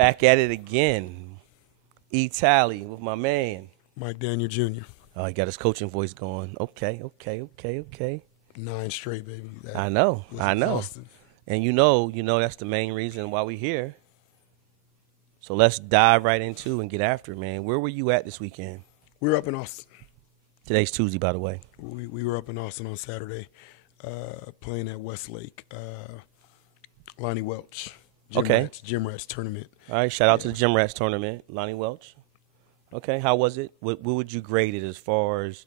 Back at it again. Talley with my man. Mike Daniel Jr. Oh, he got his coaching voice going. Okay. 9 straight, baby. That I know. exhausting. And you know that's the main reason why we're here. So let's dive right into and get after it, man. Where were you at this weekend? We were up in Austin. Today's Tuesday, by the way. We were up in Austin on Saturday, playing at Westlake. Lonnie Welch. Gym Rats tournament. All right, shout out to the Gym Rats tournament, Lonnie Welch. Okay, how was it? What would you grade it as far as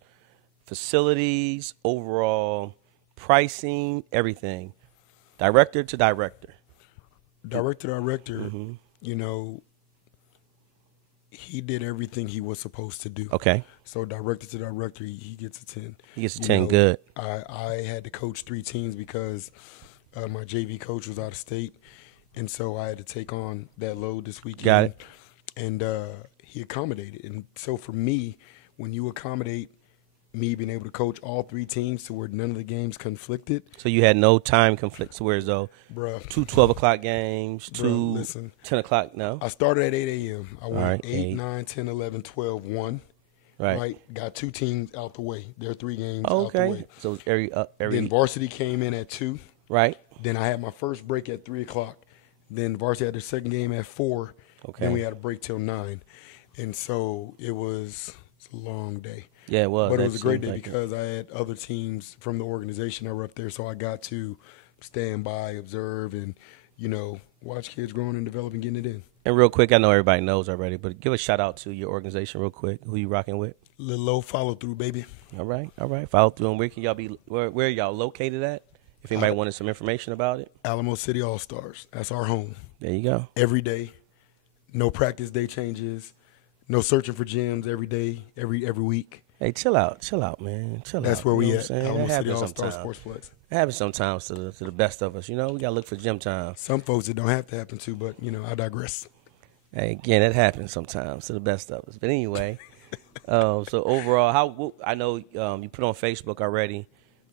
facilities, overall pricing, everything? Director to director. Mm-hmm. You know, he did everything he was supposed to do. Okay. So director to director, he gets a 10. He gets a 10, good. I had to coach 3 teams because my JV coach was out of state. And so I had to take on that load this weekend. Got it. And he accommodated. And so for me, when you accommodate me being able to coach all 3 teams to where none of the games conflicted. So you had no time conflicts to where though? Bruh. 2 12 o'clock games, 2 10 o'clock, no? I started at 8 a.m. I went right, 8, 9, 10, 11, 12, 1. Right. Got 2 teams out the way. There are 3 games out the way. So every Then varsity came in at 2. Right. Then I had my first break at 3 o'clock. Then varsity had their second game at 4. Okay. Then we had a break till 9. And so it's a long day. Yeah, it was. But it was a great day because I had other teams from the organization that were up there, so I got to stand by, observe, and, watch kids growing and developing, getting it in. And real quick, I know everybody knows already, but give a shout-out to your organization real quick. Who you rocking with? Little low follow-through, baby. All right. Follow through. And where can y'all be? Where are y'all located at? If anybody wanted some information about it. Alamo City Allstars. That's our home. There you go. Every day. No practice day changes. No searching for gyms every day, every week. Hey, chill out, man. Chill out. That's where we at. Alamo City All-Stars Sportsplex. It happens sometimes to the best of us. We got to look for gym time. Some folks it don't have to happen to, but, I digress. Hey, again, that happens sometimes to the best of us. But anyway, so overall, I know you put on Facebook already.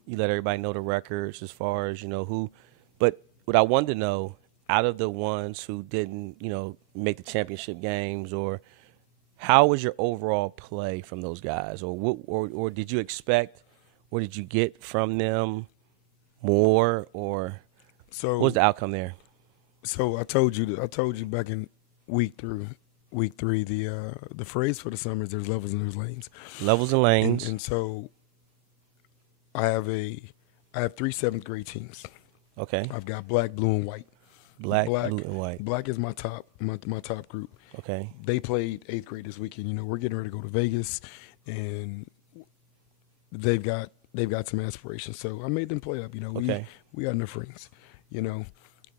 You let everybody know the records as far as, who. But what I wanted to know, out of the ones who didn't, make the championship games, or how was your overall play from those guys? Or did you expect, or did you get from them more, or what was the outcome there? So I told you back in week 3, the phrase for the summer is there's levels and there's lanes. Levels and lanes. And so I have 3 7th grade teams. Okay. I've got black, blue, and white. Black, blue, and white. Black is my top group. Okay. They played 8th grade this weekend. We're getting ready to go to Vegas, and they've got some aspirations. So I made them play up. Okay. We got enough rings.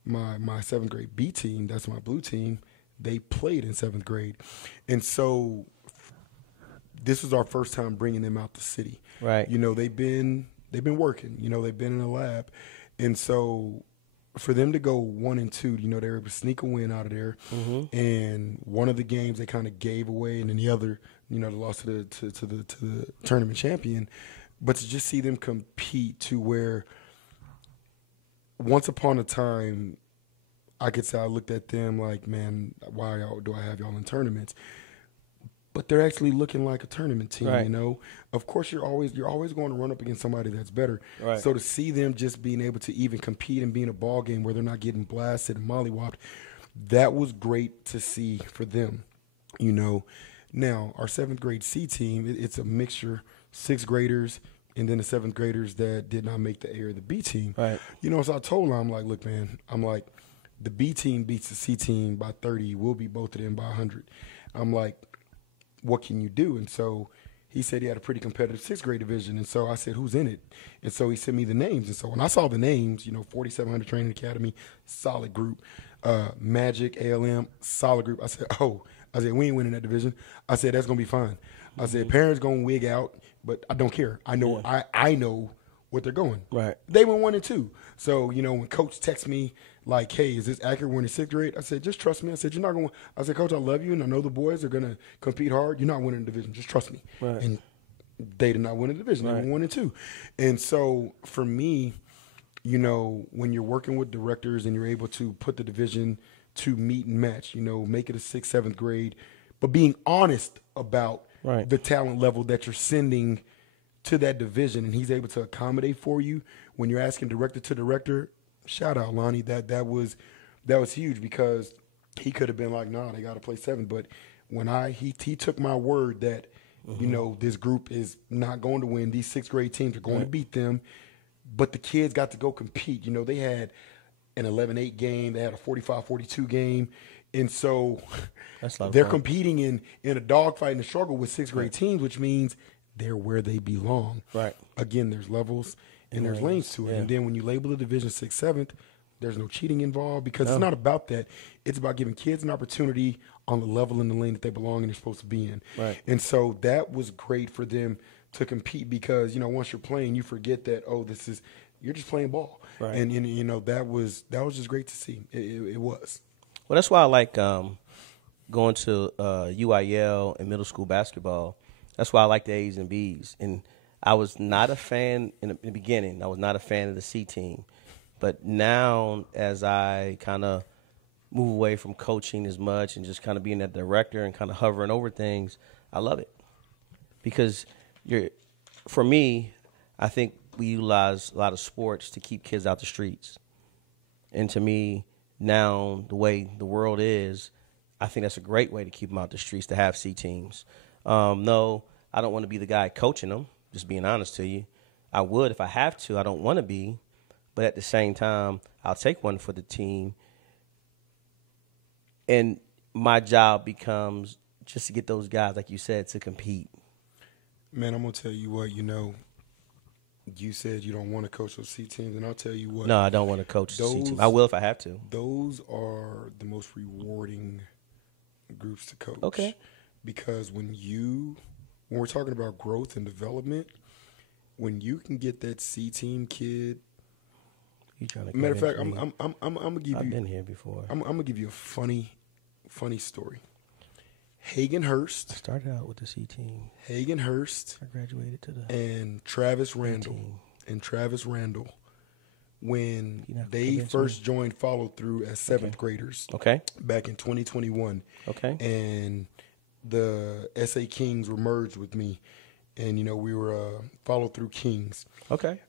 My 7th grade B team, that's my blue team. They played in 7th grade, and so this was our first time bringing them out the city. Right. They've been working. They've been in the lab, and so for them to go 1 and 2, they were able to sneak a win out of there. Mm-hmm. And one of the games they kind of gave away, and then the other, they lost to the tournament champion. But to just see them compete to where once upon a time, I could say I looked at them like, man, why do I have y'all in tournaments? But they're actually looking like a tournament team, right. Of course, you're always going to run up against somebody that's better. Right. So to see them just being able to even compete and be in a ball game where they're not getting blasted and mollywopped, that was great to see for them. Now our 7th grade C team, it's a mixture, 6th graders and then the 7th graders that did not make the A or the B team. Right. So I told them, I'm like, look, man, the B team beats the C team by 30. We'll beat both of them by 100. I'm like, what can you do? And so he said he had a pretty competitive 6th grade division. And so I said, who's in it? And so he sent me the names. And so when I saw the names, 4700 Training Academy, solid group. Magic, ALM, solid group. I said, we ain't winning that division. I said, that's going to be fine. I said, parents going to wig out, but I don't care. I know I know what they're going. Right. They went 1 and 2. So, when coach texts me like, hey, is this accurate? We're in the 6th grade. I said, just trust me. I said, you're not going to – I said, Coach, I love you, and I know the boys are going to compete hard. You're not winning the division. Just trust me. Right. And they did not win the division. They went 1 and 2. And so for me, when you're working with directors and you're able to put the division to meet and match, make it a 6th, 7th grade, but being honest about the talent level that you're sending to that division, and he's able to accommodate for you when you're asking director to director. Shout out, Lonnie. That was huge, because he could have been like, nah, they got to play 7. But when he took my word that, this group is not going to win. These 6th grade teams are going to beat them. But the kids got to go compete. They had an 11-8 game. They had a 45-42 game. And so they're competing in a dogfight and a struggle with 6th grade teams, which means they're where they belong. Right. Again, there's levels and there's lanes to it. Yeah. And then when you label a division 6th, 7th, there's no cheating involved, because it's not about that. It's about giving kids an opportunity on the level and the lane that they belong and they're supposed to be in. Right. And so that was great for them to compete, because, once you're playing, you forget that, you're just playing ball. Right. And that was just great to see. It was. Well, that's why I like going to UIL and middle school basketball. That's why I like the A's and B's. And I was not a fan in the beginning. I was not a fan of the C team. But now, as I kind of move away from coaching as much and just kind of being that director and kind of hovering over things, I love it. Because for me, I think we utilize a lot of sports to keep kids out the streets. And to me, now, the way the world is, I think that's a great way to keep them out the streets, to have C teams. No, I don't want to be the guy coaching them, just being honest to you. I would if I have to. I don't want to be. But at the same time, I'll take one for the team. And my job becomes just to get those guys, like you said, to compete. Man, I'm going to tell you what, you said you don't want to coach those C teams, and I'll tell you what. No, I don't want to coach the C team. I will if I have to. Those are the most rewarding groups to coach. Okay. Because when we're talking about growth and development, when you can get that C team kid. Matter of fact, I'm gonna give you. I've been here before. I'm gonna give you a funny story. Hagen Hurst. I started out with the C team. Hagen Hurst. I graduated to the and Travis Randall. And Travis Randall, when they first joined Follow Through as 7th graders. Okay. Back in 2021. Okay. And the SA Kings were merged with me, and we were Follow Through Kings. Okay.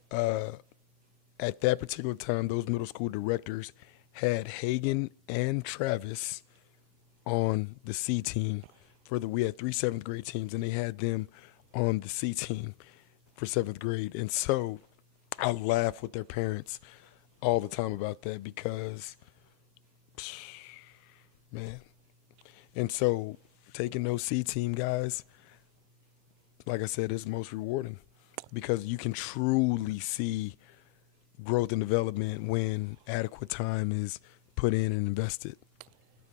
At that particular time, those middle school directors had Hagen and Travis on the C team. We had 3 7th grade teams, and they had them on the C team for 7th grade. And so I laugh with their parents all the time about that, because, man. And so taking those C team guys, like I said, is most rewarding, because you can truly see growth and development when adequate time is put in and invested.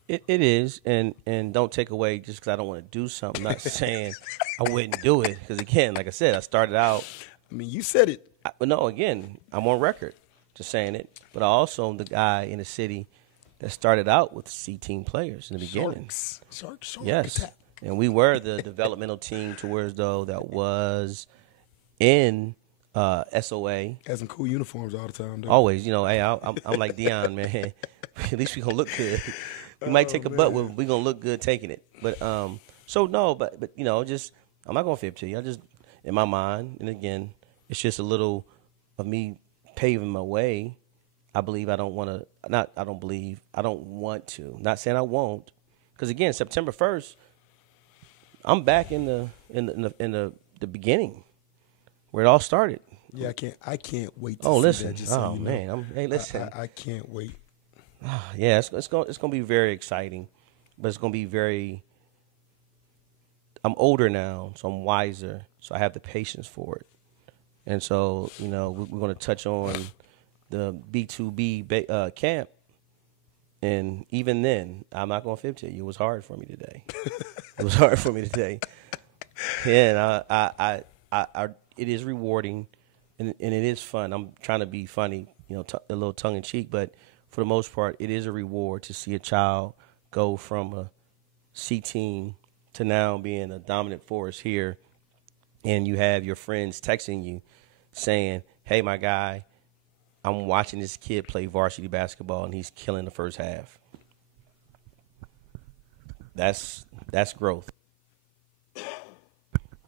It is, and don't take away just because I don't want to do something. I'm not saying I wouldn't do it, because, again, like I said, I started out. I mean, you said it. But no, again, I'm on record just saying it. But I also am the guy in the city that started out with C team players in the beginning. Sharks. Yes, and we were the developmental team towards that was in SOA. Had some cool uniforms all the time, though. Always, hey, I'm like Dion, man. At least we gonna look good. We might take a butt with, we gonna look good taking it. But so no, but just I'm not gonna fib to you. I just, in my mind, and again, it's just a little of me paving my way. I believe I don't want to. Not I don't believe I don't want to. Not saying I won't, because again, September 1st, I'm back in the beginning where it all started. Yeah, I can't wait to see listen. that. Just so you know. Man, hey, listen. I can't wait. Yeah, it's gonna be very exciting, but it's gonna be very. I'm older now, so I'm wiser, so I have the patience for it, and so we're gonna touch on the B2B camp, and even then, I'm not gonna fib to you. It was hard for me today. It was hard for me today, and I it is rewarding, and it is fun. I'm trying to be funny, a little tongue in cheek, but for the most part, it is a reward to see a child go from a C team to now being a dominant force here, and you have your friends texting you saying, hey, my guy, I'm watching this kid play varsity basketball, and he's killing the first half. That's growth.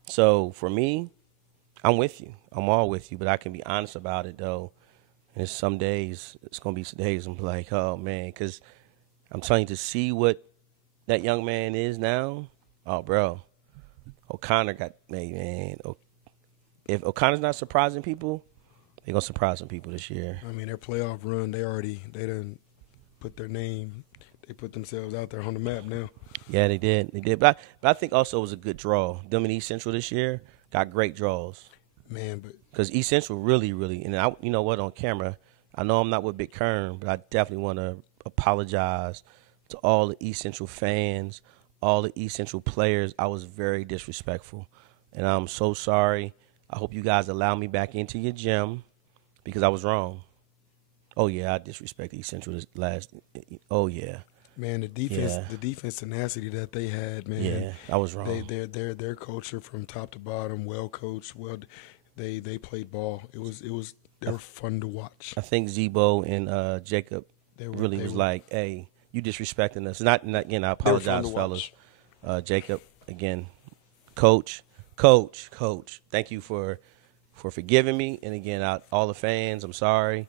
So for me, I'm with you. I'm all with you, but I can be honest about it though. And some days it's gonna be some days I'm like, oh man, because I'm telling you to see what that young man is now. Oh, bro, O'Connor got made, man. If O'Connor's not surprising people, they're gonna surprise some people this year. I mean, their playoff run, they done put their name, they put themselves out there on the map now. Yeah, they did. But I think also it was a good draw. Them in East Central this year got great draws. Man, but because East Central really, and you know what, on camera, I know I'm not with Big Kern, but I definitely want to apologize to all the East Central fans, all the East Central players. I was very disrespectful, and I'm so sorry. I hope you guys allow me back into your gym because I was wrong. Oh yeah, I disrespected East Central this last. Oh yeah. Man, the defense tenacity that they had, man. Yeah, I was wrong. Their culture from top to bottom, well coached, they played ball. They were fun to watch. I think Zebo and Jacob was like, hey, you disrespecting us. Not again, I apologize, fellas. Jacob, again, coach. Thank you for forgiving me. And again, all the fans, I'm sorry.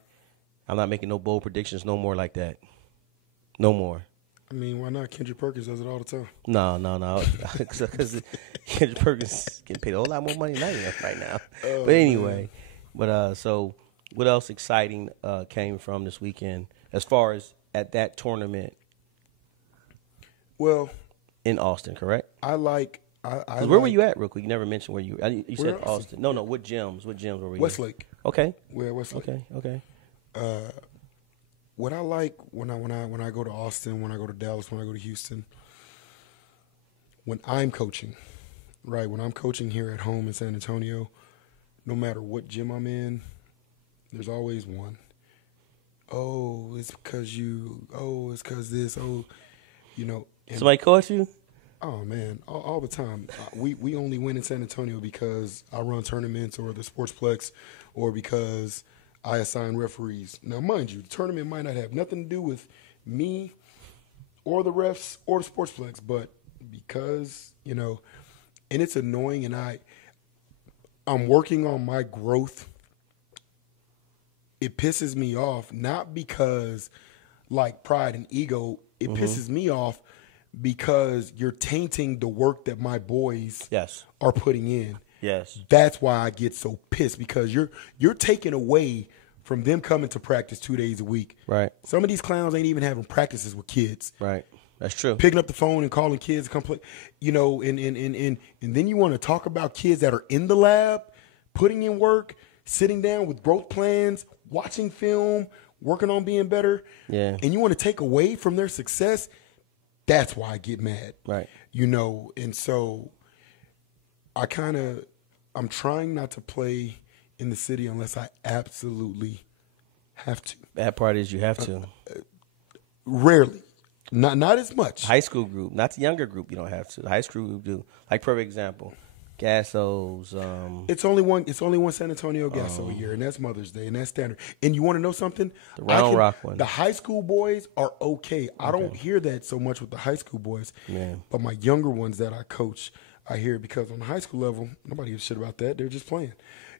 I'm not making no bold predictions no more like that. No more. I mean, why not? Kendrick Perkins does it all the time. No. Because Kendrick Perkins getting paid a whole lot more money than I am right now. Oh, but anyway, so what else exciting came from this weekend as far as at that tournament? Well, in Austin, correct? Where were you at, real quick? You never mentioned where you were. You said Austin. No. What gyms? What gyms were we? Westlake. Okay. We're at Westlake. Okay. What I like when I go to Austin, when I go to Dallas, when I go to Houston, when I'm coaching, right? When I'm coaching here at home in San Antonio, no matter what gym I'm in, there's always one. Oh, it's because you. Oh, it's because this. Oh, you know. Somebody coach you? Oh man, all the time. We only win in San Antonio because I run tournaments or the Sportsplex, or because I assign referees. Now, mind you, the tournament might not have nothing to do with me or the refs or the Sportsplex, but because, you know, and it's annoying, and I'm working on my growth. It pisses me off, not because, like, pride and ego. It pisses me off because you're tainting the work that my boys are putting in. Yes. That's why I get so pissed, because you're taking away from them coming to practice 2 days a week. Right. Some of these clowns ain't even having practices with kids. Right. That's true. Picking up the phone and calling kids to come play. You know, and then you want to talk about kids that are in the lab, putting in work, sitting down with growth plans, watching film, working on being better. Yeah. And you want to take away from their success. That's why I get mad. Right. You know, and so I'm trying not to play in the city unless I absolutely have to. Bad part is you have to. Rarely. Not as much. High school group, not the younger group, you don't have to. The high school group do. Like, perfect example, Gassos. It's only one San Antonio Gasso a year, and that's Mother's Day, and that's standard. And you want to know something? The Round Rock one. The high school boys are okay. I don't hear that so much with the high school boys. Yeah. But my younger ones that I coach, I hear it, because on the high school level, nobody gives a shit about that. They're just playing.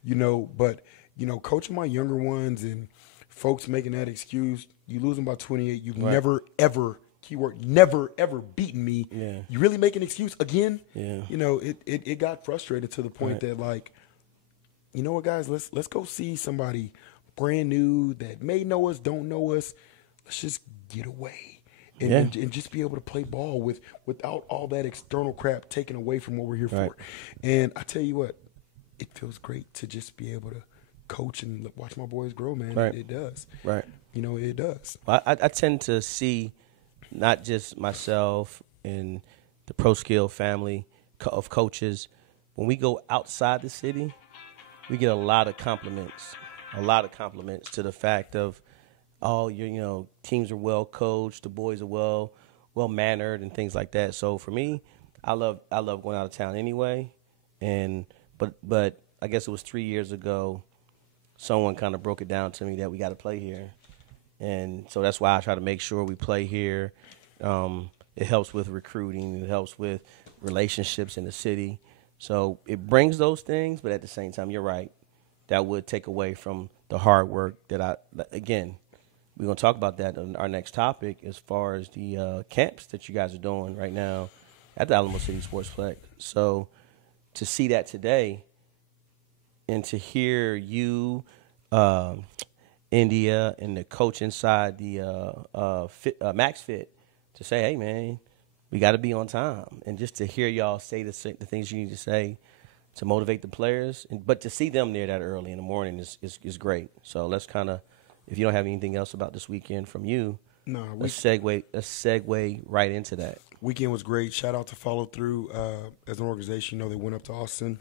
You know, but, you know, coaching my younger ones and folks making that excuse, you lose them by 28. You've never, ever, keyword, never, ever beaten me. Yeah. You really make an excuse again? Yeah. You know, it got frustrated to the point that, like, you know what, guys, let's go see somebody brand new that may know us, don't know us. Let's just get away. And just be able to play ball without all that external crap taken away from what we're here for. And I tell you what, it feels great to just be able to coach and watch my boys grow, man. Right. It does. Right. You know, it does. I tend to see not just myself and the Pro Skill family of coaches. When we go outside the city, we get a lot of compliments to the fact of, oh, you know, teams are well coached, the boys are well mannered, and things like that. So for me, I love going out of town anyway. And but I guess it was 3 years ago, someone kind of broke it down to me that we got to play here, and so that's why I try to make sure we play here. It helps with recruiting. It helps with relationships in the city. So it brings those things, but at the same time, you're right. That would take away from the hard work again, we're going to talk about that on our next topic as far as the camps that you guys are doing right now at the Alamo City Sportsplex. So to see that today and to hear you, India, and the coach inside the Max Fit to say, hey, man, we got to be on time. And just to hear y'all say the things you need to say to motivate the players. But to see them there that early in the morning is great. So let's kind of, if you don't have anything else about this weekend from you, let's segue right into that. Weekend was great. Shout out to Follow Through as an organization. They went up to Austin.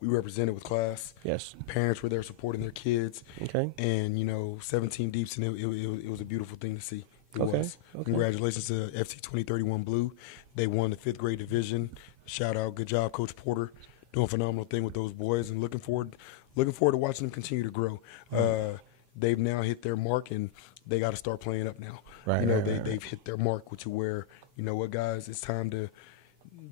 We represented with class. Yes. Parents were there supporting their kids. Okay. And, 17 deeps, and it was a beautiful thing to see. It was. Okay. Congratulations to FC 2031 Blue. They won the 5th grade division. Shout out. Good job, Coach Porter. Doing a phenomenal thing with those boys, and looking forward to watching them continue to grow. They've now hit their mark, and they got to start playing up now. Right. They've hit their mark, which is where, you know what, guys, it's time to.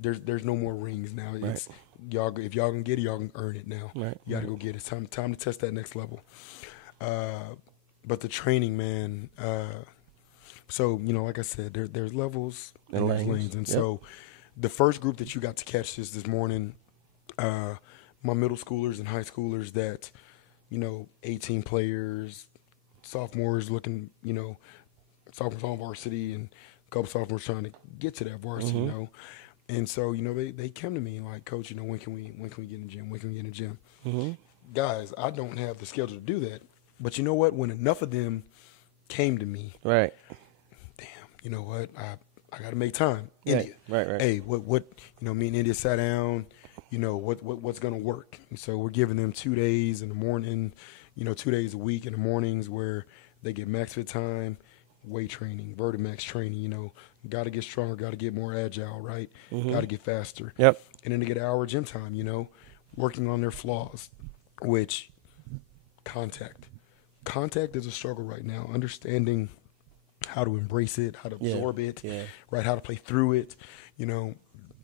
There's no more rings now. Right. It's y'all. If y'all can get it, y'all can earn it now. Right. You got to go get it. It's time to test that next level. But the training, man. So like I said, there's levels and there's lanes, and so the first group that you got to catch this morning. My middle schoolers and high schoolers that, 18 players, sophomores looking, sophomores on varsity and a couple sophomores trying to get to that varsity, And so, they come to me like, Coach, when can we get in the gym? When can we get in the gym? Mm-hmm. Guys, I don't have the schedule to do that. But you know what? When enough of them came to me, right. Damn, you know what? I got to make time. India. Right. Hey, what? Me and India sat down. What's going to work. And so we're giving them 2 days in the morning, 2 days a week in the mornings where they get max fit time, weight training, Vertimax training, got to get stronger, got to get more agile, right? Mm-hmm. Got to get faster. Yep. And then they get an hour of gym time, working on their flaws, which contact. Contact is a struggle right now, understanding how to embrace it, how to absorb it, right? How to play through it,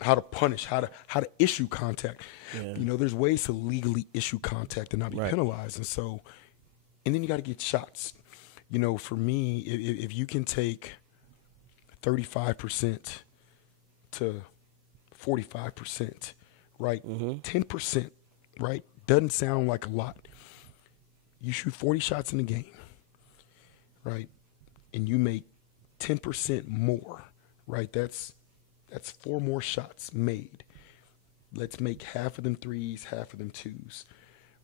how to punish, how to issue contact. Yeah. There's ways to legally issue contact and not be penalized. And so, and then you got to get shots. For me, if you can take 35% to 45%, right? 10%, right? Doesn't sound like a lot. You shoot 40 shots in a game, right? And you make 10% more, right? That's 4 more shots made. Let's make half of them threes, half of them twos,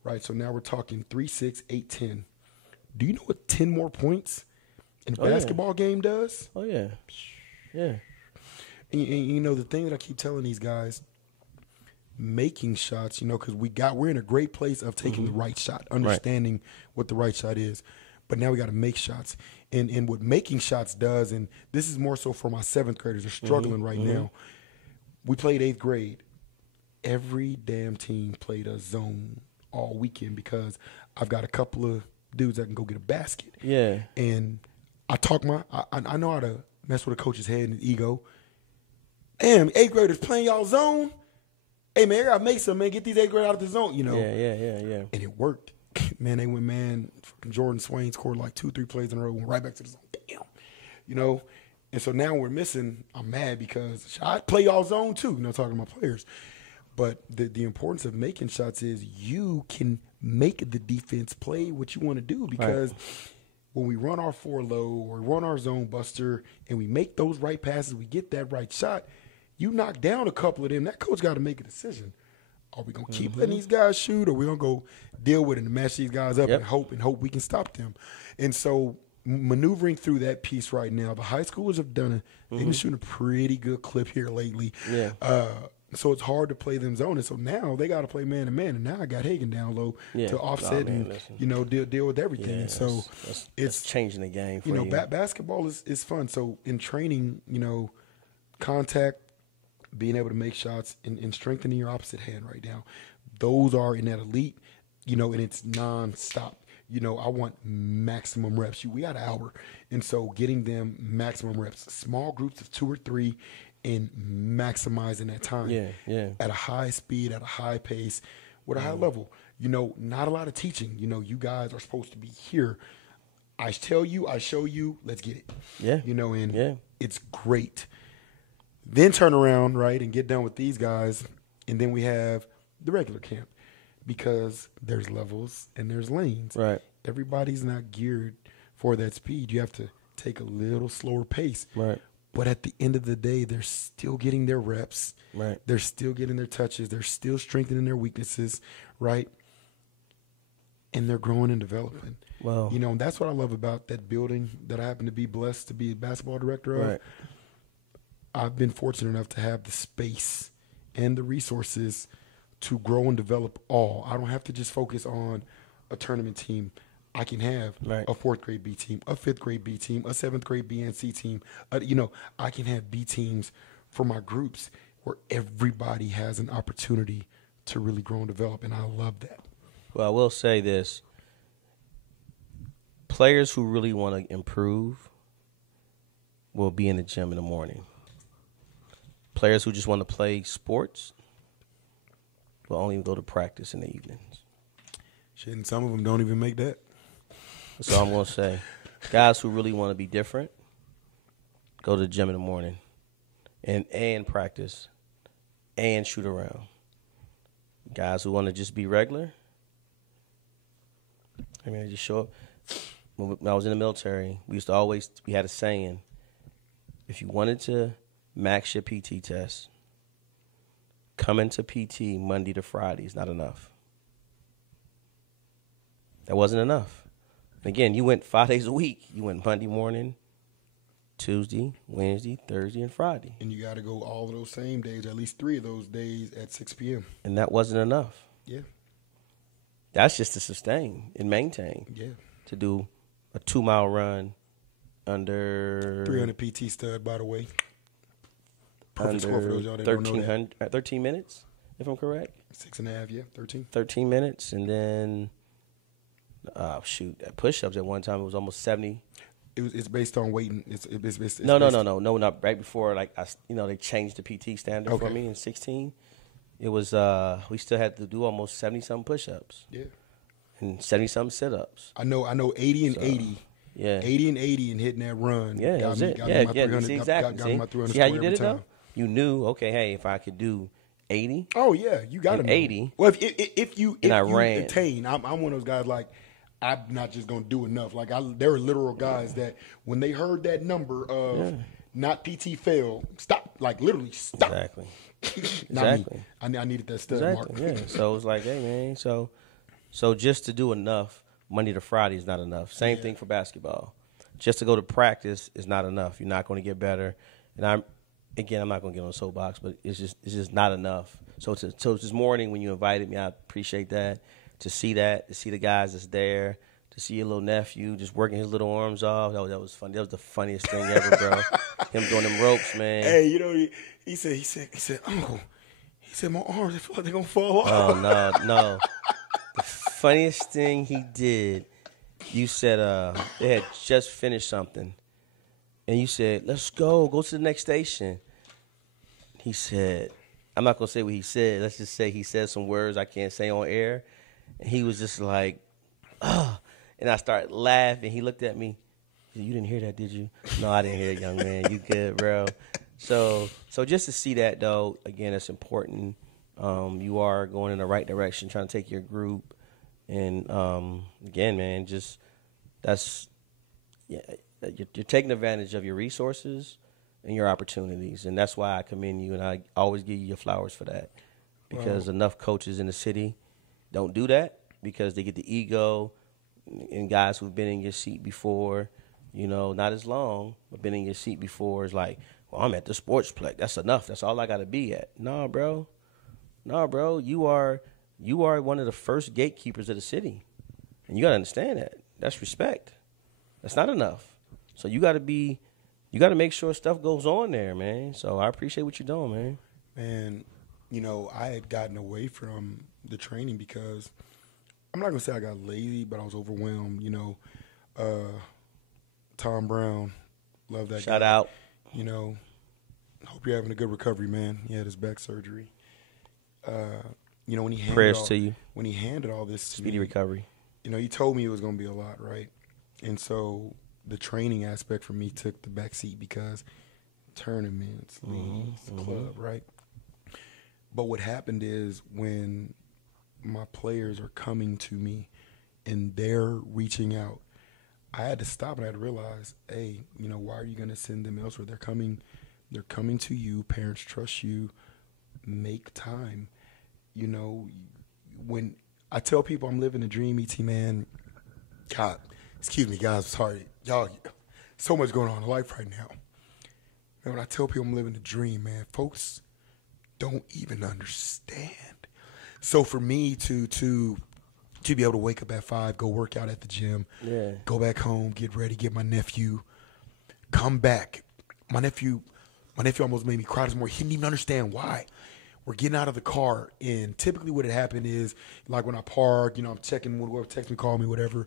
right? So now we're talking 3, 6, 8, 10. Do you know what 10 more points in a basketball game does? Oh, yeah. Yeah. And the thing that I keep telling these guys, making shots, because we're in a great place of taking the right shot, understanding what the right shot is. But now we got to make shots. And what making shots does, and this is more so for my 7th graders, they're struggling right now. We played 8th grade. Every damn team played a zone all weekend because I've got a couple of dudes that can go get a basket. Yeah. And I know how to mess with a coach's head and his ego. Damn, 8th graders playing y'all zone? Hey, man, I got to make some, man. Get these 8th graders out of the zone, Yeah. And it worked. Man, they went, Jordan Swain scored like 2-3 plays in a row, went right back to the zone. Damn. And so now we're missing. I'm mad because I play y'all zone too, talking about players. But the importance of making shots is you can make the defense play what you want to do because when we run our 4 low or run our zone buster and we make those right passes, we get that right shot, you knock down a couple of them, that coach got to make a decision. Are we going to keep letting these guys shoot, or are we going to go deal with it and match these guys up and hope we can stop them? And so maneuvering through that piece right now, the high schoolers have done it. They've been shooting a pretty good clip here lately. Yeah. So it's hard to play them zone. And so now they got to play man-to-man. And now I got Hagen down low to offset deal with everything. Yeah, and so it's changing the game for you. Basketball is fun. So in training, contact, being able to make shots and strengthening your opposite hand right now, those are in that elite, and it's nonstop. I want maximum reps. We got an hour. And so getting them maximum reps, small groups of 2 or 3, and maximizing that time at a high speed, at a high pace, with a high level. Not a lot of teaching. You guys are supposed to be here. I tell you, I show you, let's get it. Yeah. It's great. Then turn around, right, and get done with these guys, and then we have the regular camp because there's levels and there's lanes. Right. Everybody's not geared for that speed. You have to take a little slower pace. Right. But at the end of the day, they're still getting their reps. Right. They're still getting their touches. They're still strengthening their weaknesses, right? And they're growing and developing. Well, That's what I love about that building that I happen to be blessed to be a basketball director of. Right. I've been fortunate enough to have the space and the resources to grow and develop all. I don't have to just focus on a tournament team. I can have a 4th grade B team, a 5th grade B team, a 7th grade B and C team. I can have B teams for my groups where everybody has an opportunity to really grow and develop, and I love that. Well, I will say this. Players who really want to improve will be in the gym in the morning. Players who just want to play sports will only go to practice in the evenings. Shit, and some of them don't even make that. That's all I'm going to say. Guys who really want to be different, go to the gym in the morning and practice and shoot around. Guys who want to just be regular, just show up. When I was in the military, we had a saying, if you wanted to max your PT test, coming to PT Monday to Friday is not enough. That wasn't enough. Again, you went 5 days a week. You went Monday morning, Tuesday, Wednesday, Thursday, and Friday. And you got to go all of those same days, at least 3 of those days at 6 p.m. And that wasn't enough. Yeah. That's just to sustain and maintain. Yeah. To do a 2-mile run under 300 PT stud, by the way. Perfect score for those y'all that don't know that. 13 minutes, if I'm correct. 6.5, yeah, 13. 13 minutes, and then push-ups at one time it was almost 70. It's based on weight. It's no, not right before they changed the PT standard for me in 16. It was we still had to do almost 70-something push-ups. Yeah. And 70-something sit-ups. I know 80 and 80. Yeah. 80 and 80 and hitting that run. Yeah, got that's me, it. got Yeah, my 300, exactly. got my 300 See how you score did it, every time. though? You knew, okay, hey, if I could do 80. Oh, yeah, you got to know. 80. Well, if you ran. attain, I'm one of those guys like, I'm not just going to do enough. Like, there are literal guys that when they heard that number of not PT fail, stop. Like, literally stop. Exactly. Not me. I needed that stud mark. Yeah, so it was like, hey, man, so just to do enough Monday to Friday is not enough. Same thing for basketball. Just to go to practice is not enough. You're not going to get better. And I'm not going to get on a soapbox, but it's just not enough. So this morning when you invited me, I appreciate that. To see the guys that's there, to see your little nephew just working his little arms off. That was funny. That was the funniest thing ever, bro. Him doing them ropes, man. Hey, he said, Uncle, he said, my arms, I feel like they're going to fall off. Oh, no. The funniest thing he did, you said they had just finished something. And you said, let's go to the next station. He said, I'm not going to say what he said. Let's just say he said some words I can't say on air. And he was just like, oh. And I started laughing. He looked at me. He said, you didn't hear that, did you? No, I didn't hear it, young man. You good, bro. So just to see that, though, again, it's important. You are going in the right direction, trying to take your group. And, again, man, you're taking advantage of your resources and your opportunities. And that's why I commend you, and I always give you your flowers for that. Because enough coaches in the city don't do that because they get the ego and guys who've been in your seat before, not as long, but been in your seat before is like, well, I'm at the Sportsplex. That's enough. That's all I got to be at. Nah, bro. You are one of the first gatekeepers of the city. And you got to understand that. That's respect. That's not enough. So you got to make sure stuff goes on there, man. So I appreciate what you're doing, man. And, I had gotten away from the training because I'm not gonna say I got lazy, but I was overwhelmed. Tom Brown, love that guy. Shout out. Hope you're having a good recovery, man. He had his back surgery. When he Prayers to you. When he handed all this to Speedy me, recovery. He told me it was gonna be a lot, right? And so the training aspect for me took the back seat because tournaments, leagues, club, right? But what happened is when my players are coming to me and they're reaching out, I had to stop and I had to realize, hey, why are you going to send them elsewhere? They're coming to you. Parents trust you. Make time. When I tell people I'm living a dream, ET, man, God, excuse me, guys, sorry. Y'all, so much going on in life right now. Man, when I tell people I'm living a dream, man, folks don't even understand. So for me to be able to wake up at 5, go work out at the gym, go back home, get ready, get my nephew, come back. My nephew almost made me cry this morning. He didn't even understand why. We're getting out of the car, and typically what had happened is, like when I park, I'm checking whoever texts me, call me, whatever,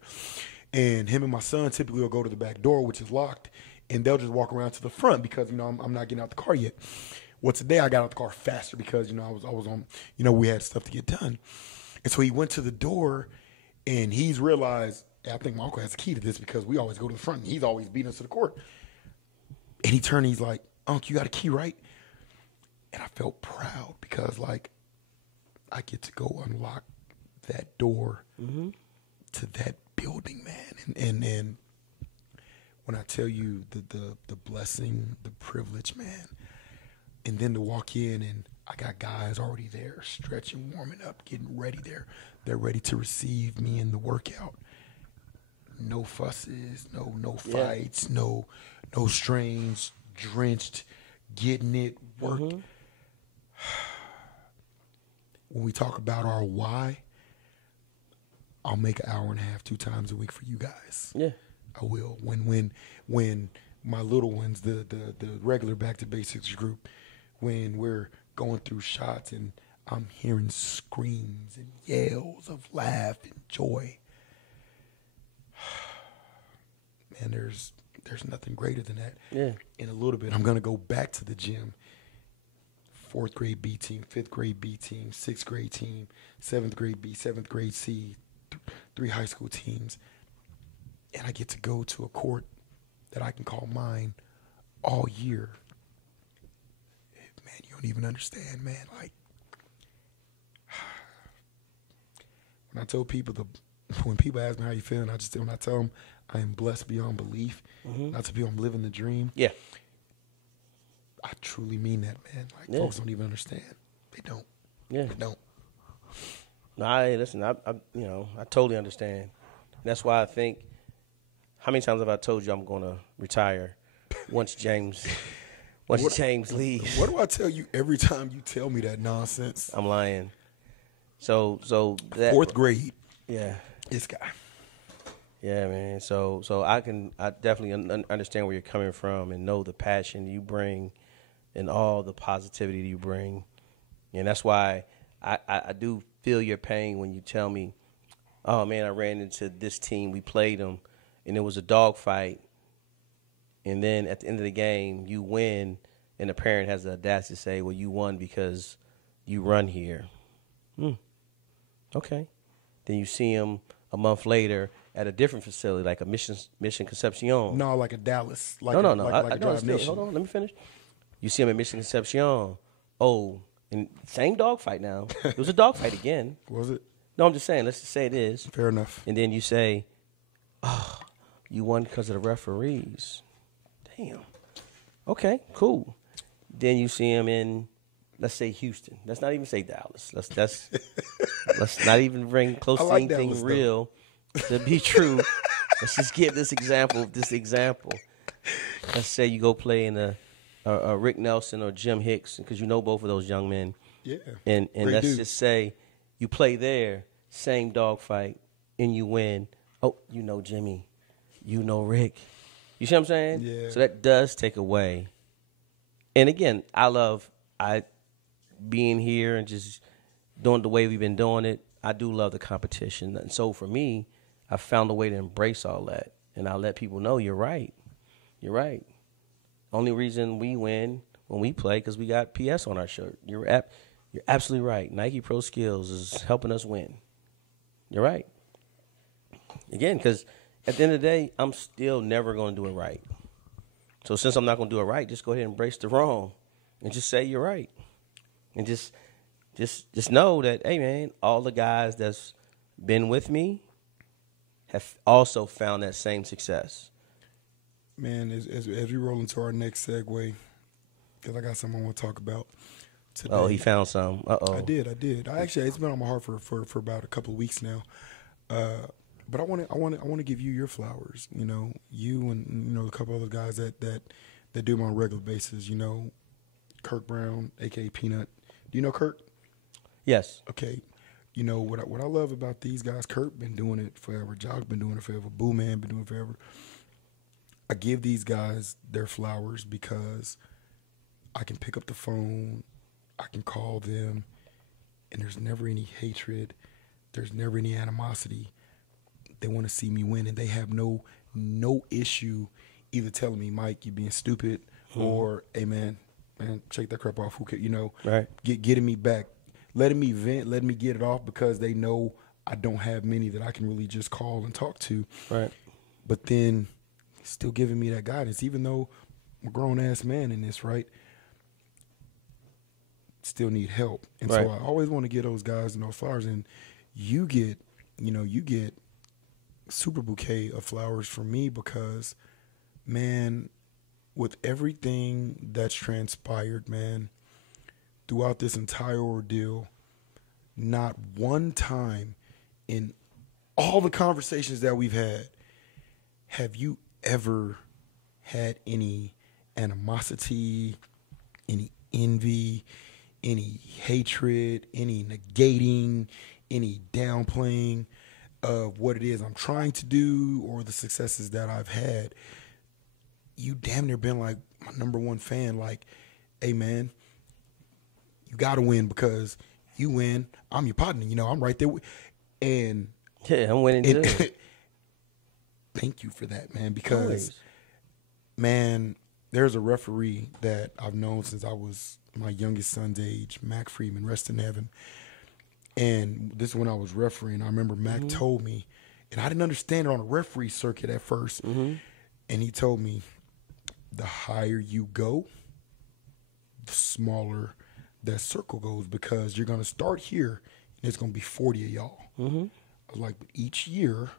and him and my son typically will go to the back door, which is locked, and they'll just walk around to the front because, I'm not getting out the car yet. Well, today I got out the car faster because, I was on, we had stuff to get done. And so he went to the door, and he's realized, I think my uncle has a key to this because we always go to the front, and he's always beating us to the court. And he turned, he's like, Unc, you got a key, right? And I felt proud because, I get to go unlock that door to that building, man. And when I tell you the blessing, the privilege, man, and then to walk in and I got guys already there, stretching, warming up, getting ready there. They're ready to receive me in the workout. No fusses, no fights, no strains, drenched, getting it, work. When we talk about our why, I'll make an hour and a half 2 times a week for you guys. Yeah. I will. When my little ones, the regular Back to Basics group, when we're going through shots and I'm hearing screams and yells of laugh and joy. Man, there's nothing greater than that. Yeah. In a little bit, I'm going to go back to the gym. 4th grade B team, 5th grade B team, 6th grade team, 7th grade B, 7th grade C, 3 high school teams. And I get to go to a court that I can call mine all year. Man, you don't even understand, man. When I tell people, when people ask me how you feeling, when I tell them I am blessed beyond belief, not to be I'm living the dream. Yeah. I truly mean that, man. Folks don't even understand. They don't. Yeah. They don't. No, I totally understand. That's why I think, how many times have I told you I'm going to retire once James leaves? What do I tell you every time you tell me that nonsense? I'm lying. So that 4th grade. Yeah. This guy. Yeah, man. So I definitely understand where you're coming from and know the passion you bring and all the positivity you bring. And that's why I do feel your pain when you tell me, oh, man, I ran into this team. We played them, and it was a dogfight. And then at the end of the game, you win, and the parent has the audacity to say, well, you won because you run here. Okay. Then you see them a month later at a different facility, like a Mission Concepcion. No, like a Dallas. No. Hold on, let me finish. You see him at Mission Concepcion. Oh, and same dogfight now. It was a dogfight again. Was it? No, I'm just saying. Let's just say it is. Fair enough. And then you say, oh, you won because of the referees. Damn. Okay, cool. Then you see him in, let's say, Houston. Let's not even say Dallas. Let's not even bring close to anything Dallas, real to be true. Let's just give this example. Let's say you go play in a Rick Nelson or Jim Hicks, because you know both of those young men. Yeah. And let's just say you play there, same dogfight, and you win. Oh, you know Jimmy. You know Rick. You see what I'm saying? Yeah. So that does take away. And again, I being here and just doing the way we've been doing it. I do love the competition. And so for me, I found a way to embrace all that. And I let people know, you're right. You're right. Only reason we win when we play because we got PS on our shirt. You're absolutely right. Nike Pro Skills is helping us win. You're right. Again, because at the end of the day, I'm still never going to do it right. So since I'm not going to do it right, just go ahead and embrace the wrong and just say you're right. And just know that, hey, man, all the guys that's been with me have also found that same success. Man, as we roll into our next segue, because I got something I want to talk about today. Oh, he found some. Uh-oh. I did. Actually, it's been on my heart for about a couple of weeks now. But I want to give you your flowers. You know, you and a couple other guys that do them on a regular basis. You know, Kirk Brown, aka Peanut. Do you know Kirk? Yes. Okay. You know what I love about these guys. Kirk been doing it forever. Jock's been doing it forever. Boo Man been doing it forever. I give these guys their flowers because I can pick up the phone, I can call them, and there's never any hatred. There's never any animosity. They want to see me win, and they have no issue either telling me, Mike, you being stupid, or, hey, man, shake that crap off. Who can, right. Getting me back, letting me vent, letting me get it off because they know I don't have many that I can really just call and talk to. Right. But then still giving me that guidance, even though I'm a grown-ass man in this, right? Still need help. And right. so I always want to get those guys and those flowers. And you get super bouquet of flowers from me because, man, with everything that's transpired, man, throughout this entire ordeal, not one time in all the conversations that we've had have you ever had any animosity, any envy, any hatred, any negating, any downplaying of what it is I'm trying to do or the successes that I've had. You damn near been like my number one fan, like, hey, man, you got to win because you win. I'm your partner. I'm right there. And yeah, I'm winning too. Thank you for that, man, because, always. Man, there's a referee that I've known since I was my youngest son's age, Mac Freeman, rest in heaven. And this is when I was refereeing. I remember Mac told me, and I didn't understand it on a referee circuit at first, and he told me, the higher you go, the smaller that circle goes because you're going to start here, and it's going to be 40 of y'all. I was like, but each year,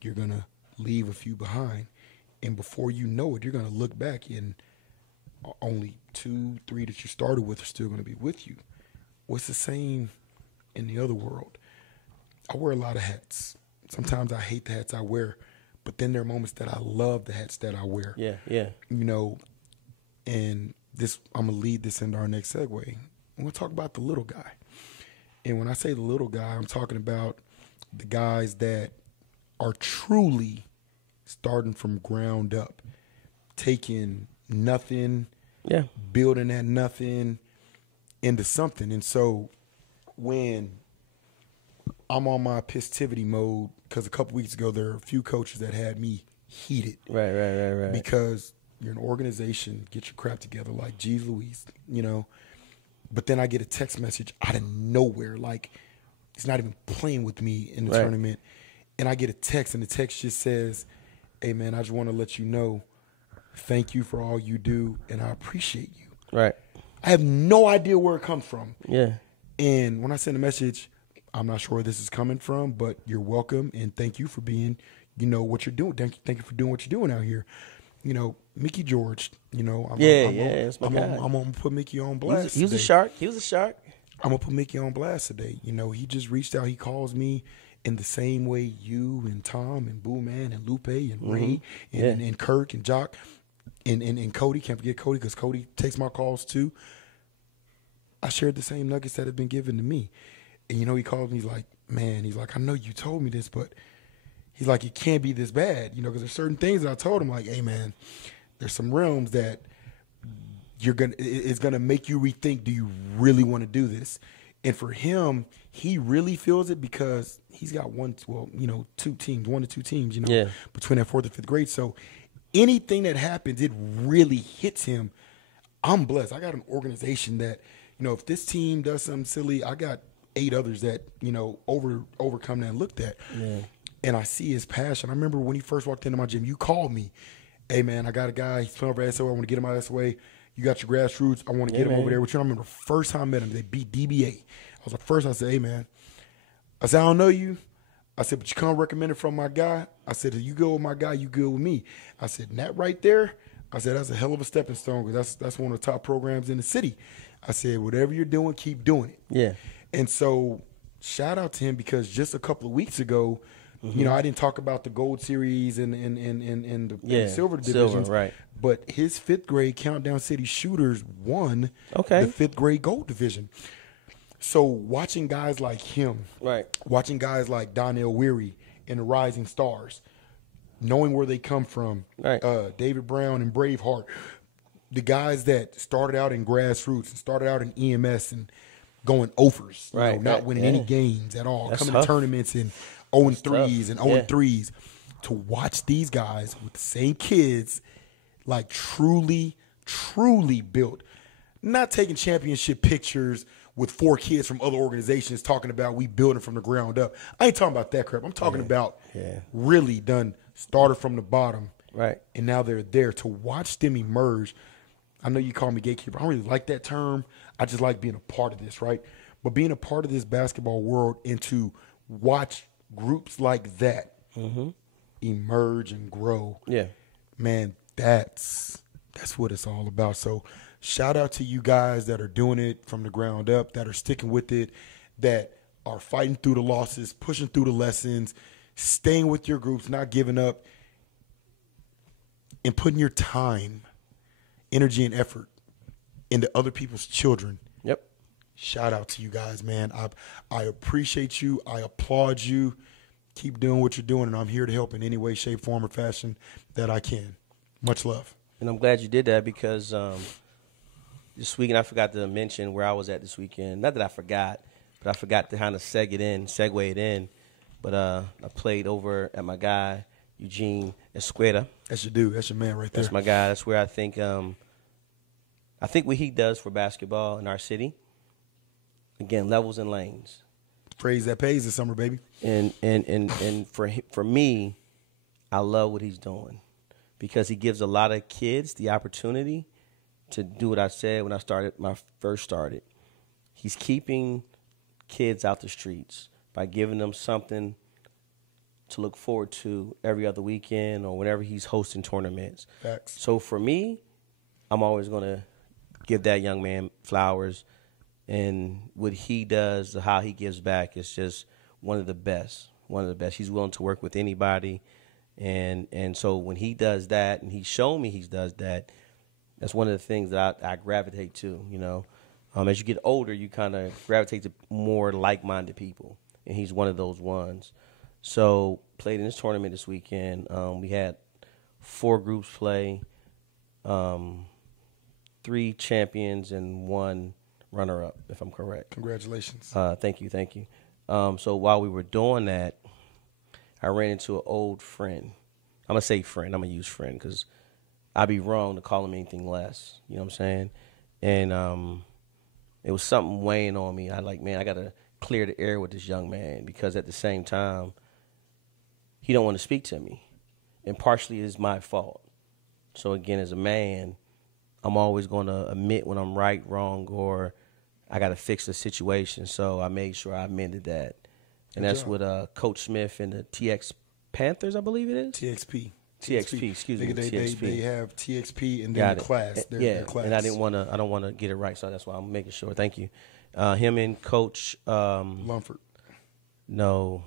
you're going to leave a few behind. And before you know it, you're going to look back and only 2, 3 that you started with are still going to be with you. What's the same in the other world? I wear a lot of hats. Sometimes I hate the hats I wear, but then there are moments that I love the hats that I wear. Yeah, yeah. And this, I'm going to lead this into our next segue. I'm going to talk about the little guy. And when I say the little guy, I'm talking about the guys that are truly starting from ground up, taking nothing, building that nothing into something. And so when I'm on my pistivity mode, because a couple weeks ago there are a few coaches that had me heated. Right. Because you're an organization, get your crap together, like, geez Louise, But then I get a text message out of nowhere, like it's not even playing with me in the tournament. And I get a text, and the text just says, hey, man, I just want to let you know, thank you for all you do, and I appreciate you. Right. I have no idea where it comes from. Yeah. And when I send a message, I'm not sure where this is coming from, but you're welcome, and thank you for being, what you're doing. Thank you for doing what you're doing out here. Mickey George, I'm going to put Mickey on blast. He was a shark. I'm going to put Mickey on blast today. He just reached out. He calls me in the same way you and Tom and Boo Man and Lupe and Ray and Kirk and Jock and Cody. Can't forget Cody because Cody takes my calls too. I shared the same nuggets that have been given to me. And, he called me like, man, he's like, I know you told me this, but he's like, it can't be this bad, because there's certain things that I told him, like, hey, man, there's some realms that it's going to make you rethink, do you really want to do this? And for him, he really feels it because he's got one to two teams Yeah. between that 4th and 5th grade. So anything that happens, it really hits him. I'm blessed. I got an organization that, if this team does something silly, I got 8 others that, overcome that and looked at. Yeah. And I see his passion. I remember when he first walked into my gym, you called me. Hey, man, I got a guy. He's playing over at SOA. I want to get him out of SOA. You got your grassroots. I want to get him over there with you. I remember the first time I met him, they beat DBA. I was the first. I said, hey, man. I said, I don't know you. I said, but you come recommended from my guy. I said, if you go with my guy, you good with me. I said, and that right there, I said, that's a hell of a stepping stone because that's one of the top programs in the city. I said, whatever you're doing, keep doing it. Yeah. And so shout out to him because just a couple of weeks ago, I didn't talk about the gold series and the silver divisions. Right. But his 5th grade Countdown City Shooters won the 5th grade gold division. So watching guys like him, watching guys like Donnell Weary and the Rising Stars, knowing where they come from, David Brown and Braveheart, the guys that started out in grassroots and started out in EMS and going offers, not winning any games at all, coming to tournaments and 0-3s and 0-3s. To watch these guys with the same kids, like truly, truly built, not taking championship pictures with 4 kids from other organizations talking about we building from the ground up. I ain't talking about that crap. I'm talking about really done started from the bottom. Right. And now they're there. To watch them emerge. I know you call me gatekeeper. I don't really like that term. I just like being a part of this, right? But being a part of this basketball world and to watch groups like that emerge and grow. Yeah. Man, that's what it's all about. So shout out to you guys that are doing it from the ground up, that are sticking with it, that are fighting through the losses, pushing through the lessons, staying with your groups, not giving up, and putting your time, energy, and effort into other people's children. Yep. Shout out to you guys, man. I appreciate you. I applaud you. Keep doing what you're doing, and I'm here to help in any way, shape, form, or fashion that I can. Much love. And I'm glad you did that because this weekend I forgot to mention where I was at this weekend. Not that I forgot, but I forgot to kind of segue it in. But I played over at my guy, Eugene Esqueda. That's your dude. That's your man right there. That's my guy. That's where I think what he does for basketball in our city, again, levels and lanes. Phrase that pays this summer, baby. And for me, I love what he's doing because he gives a lot of kids the opportunity to do what I said when I first started. He's keeping kids out the streets by giving them something to look forward to every other weekend or whenever he's hosting tournaments. Facts. So for me, I'm always going to give that young man flowers. And what he does, how he gives back is just one of the best. One of the best. He's willing to work with anybody. And so when he does that, and he's shown me he does that, that's one of the things that I gravitate to, you know. As you get older, you kind of gravitate to more like-minded people. And he's one of those ones. So played in this tournament this weekend. We had 4 groups play, 3 champions and 1 runner-up, if I'm correct. Congratulations. Thank you. So while we were doing that, I ran into an old friend. I'm going to say friend. I'm going to use friend because I'd be wrong to call him anything less. You know what I'm saying? And it was something weighing on me. I got to clear the air with this young man because at the same time, he don't want to speak to me. And partially it's my fault. So, again, as a man, I'm always going to admit when I'm right, wrong, or I got to fix the situation. So I made sure I amended that. And that's with Coach Smith and the TX Panthers, I believe it is? TXP. Excuse me. TXP. They have TXP and then the class. Their class. And I don't want to get it right, so that's why I'm making sure. Thank you. Him and Coach Lumford. No,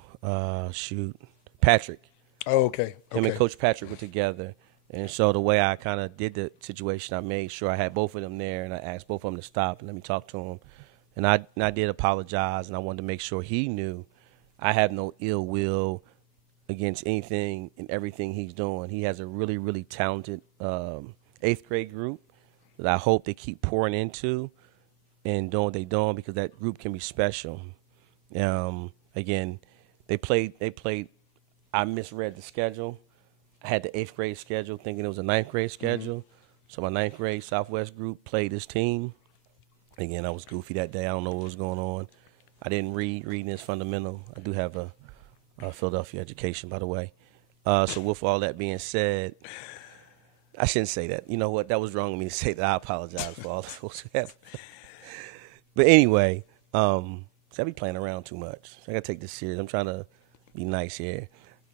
Patrick. Oh, okay. Him and Coach Patrick were together. And so the way I kind of did the situation, I made sure I had both of them there, and I asked both of them to stop and let me talk to him. And I did apologize, and I wanted to make sure he knew I have no ill will against anything and everything he's doing. He has a really, really talented 8th grade group that I hope they keep pouring into. and doing what they're doing because that group can be special. Again, they played. I misread the schedule. I had the 8th grade schedule thinking it was a 9th grade schedule. So my 9th grade Southwest group played this team. Again, I was goofy that day. I don't know what was going on. I didn't read. Reading is fundamental. I do have a Philadelphia education, by the way. So with all that being said, I shouldn't say that. You know what? That was wrong of me to say that. I apologize for all those who have. But anyway, so I be playing around too much. I got to take this serious. I'm trying to be nice here.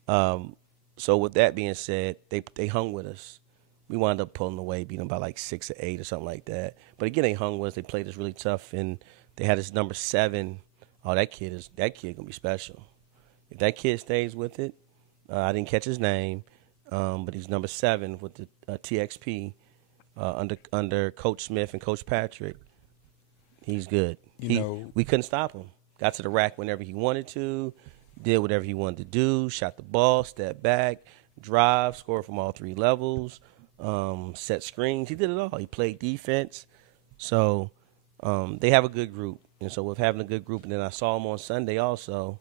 So with that being said, they hung with us. We wound up pulling away, beating them by like 6 or 8 or something like that. But again, they hung with us. They played us really tough, and they had this number 7. Oh, that kid gonna be special. If that kid stays with it, I didn't catch his name, but he's number 7 with the TXP under Coach Smith and Coach Patrick. He's good. We couldn't stop him. Got to the rack whenever he wanted to, did whatever he wanted to do, shot the ball, stepped back, drive, scored from all 3 levels, set screens. He did it all. He played defense. So they have a good group. And so with having a good group, and then I saw him on Sunday also.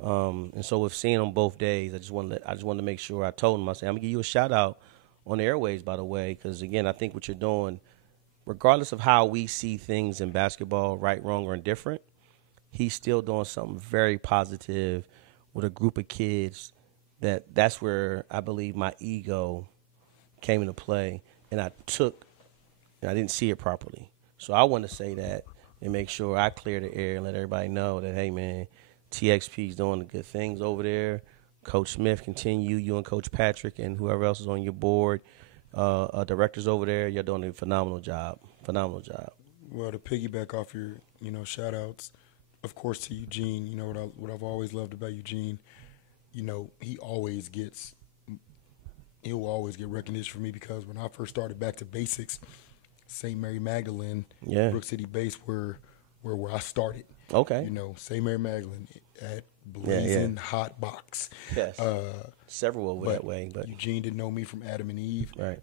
And so with seeing him both days, I just wanted to make sure I told him, I said, I'm going to give you a shout out on the airways, by the way, because, again, I think what you're doing, regardless of how we see things in basketball, right, wrong, or indifferent, he's still doing something very positive with a group of kids. That's where I believe my ego came into play, and I didn't see it properly. So I want to say that and make sure I clear the air and let everybody know that, hey, man, TXP's doing the good things over there. Coach Smith, continue. You and Coach Patrick and whoever else is on your board, directors over there, you're doing a phenomenal job. Phenomenal job. Well, to piggyback off your, shout-outs, of course, to Eugene, what I've always loved about Eugene, he'll always get recognition from me because when I first started back to basics, St. Mary Magdalene, Brook City base, where I started. Okay. St. Mary Magdalene at Blazing Hot Box. Yes. Several over that way. But Eugene didn't know me from Adam and Eve. Right.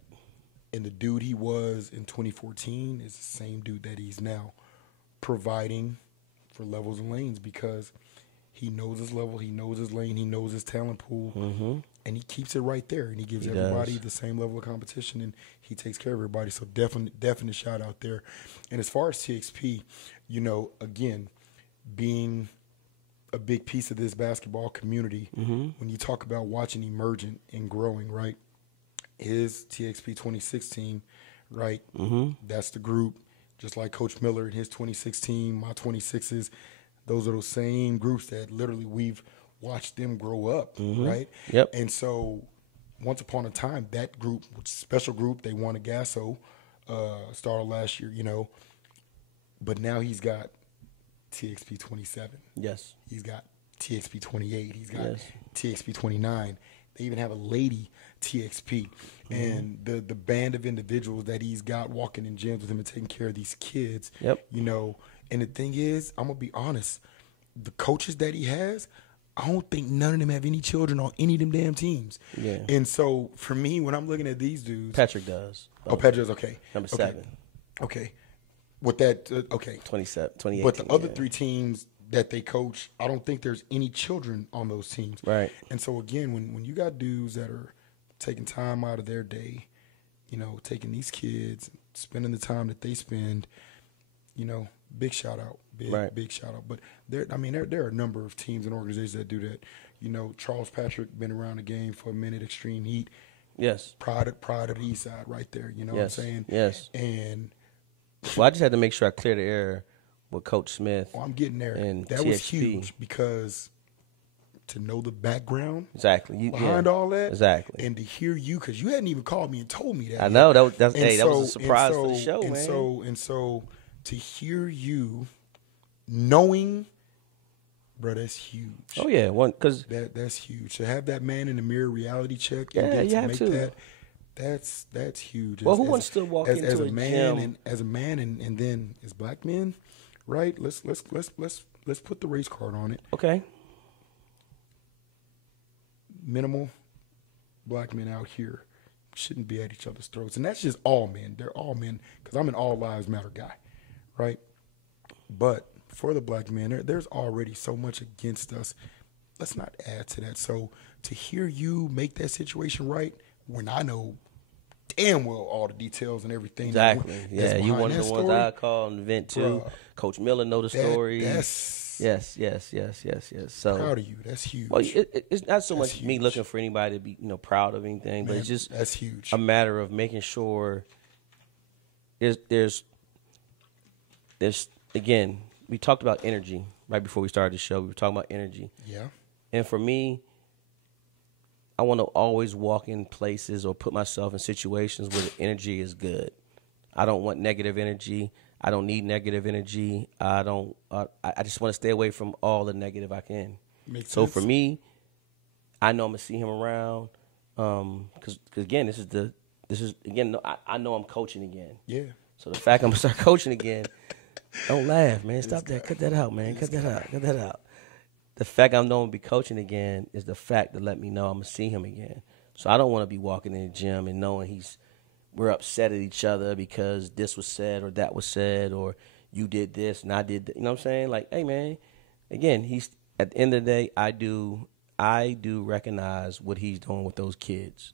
And the dude he was in 2014 is the same dude that he's now, providing for levels and lanes because he knows his level, he knows his lane, he knows his talent pool, and he keeps it right there. And he gives everybody the same level of competition, and he takes care of everybody. So definite shout out there. And as far as TXP, again, being a big piece of this basketball community, when you talk about watching emergent and growing, right, his TXP 2016, right, that's the group, just like Coach Miller and his 2016, my 26s, those are those same groups that literally we've watched them grow up, right? Yep. And so once upon a time, that group, which is a special group, they won a Gasso, started last year, but now he's got TXP 27. Yes. He's got TXP 28. He's got TXP 29. They even have a lady TXP. And the band of individuals that he's got walking in gyms with him and taking care of these kids, and the thing is, I'm going to be honest, the coaches that he has, I don't think none of them have any children on any of them damn teams. Yeah. And so for me, when I'm looking at these dudes. Patrick does. Oh, Patrick does, okay. Number 7. Okay. With that, okay. 27, 2018. But the other 3 teams that they coach, I don't think there's any children on those teams. Right. And so, again, when you got dudes that are taking time out of their day, taking these kids, spending the time that they spend, big shout out. Big shout out. But there are a number of teams and organizations that do that. Charles Patrick been around the game for a minute, Extreme Heat. Yes. Pride of the East Side right there, what I'm saying? Yes. And well, I just had to make sure I clear the air with Coach Smith. I'm getting there. And that TXP. Was huge because to know the background behind all that, exactly, and to hear you, because you hadn't even called me and told me that. I know that was a surprise for the show, man. And so to hear you knowing, bro, that's huge. Oh yeah, because that's huge. To have that man in the mirror reality check, and then you have make to. That's huge. Well, who wants to walk into a man gym? as a man, and then as black men, right? Let's put the race card on it. Okay. Minimal black men out here shouldn't be at each other's throats, and that's just all men. They're all men because I'm an all lives matter guy, right? But for the black man, there's already so much against us. Let's not add to that. So to hear you make that situation right, when I know damn well all the details and everything. Exactly. That's You one of the story, ones I call and vent to. bruh, Coach Miller know the story. That's Yes. So proud of you. That's huge. well, it's not so That's much me huge. looking for anybody to be proud of anything, but Man, it's just that's huge. a matter of making sure there's again, we talked about energy right before we started the show. We were talking about energy. Yeah. And for me, I want to always walk in places or put myself in situations where the energy is good. I don't want negative energy. I don't need negative energy. I just want to stay away from all the negative I can. Makes so sense. for me, I know I'm gonna see him around. Because again, I know I'm coaching again. Yeah. So the fact I'm gonna start coaching again, don't laugh, man. Stop that. Cut that out, man. Cut that out. The fact I know I'm going to be coaching again is the fact that let me know I'm going to see him again. So I don't want to be walking in the gym and knowing we're upset at each other because this was said or that was said or you did this and I did that. You know what I'm saying? Like, hey, man, again, at the end of the day, I do recognize what he's doing with those kids.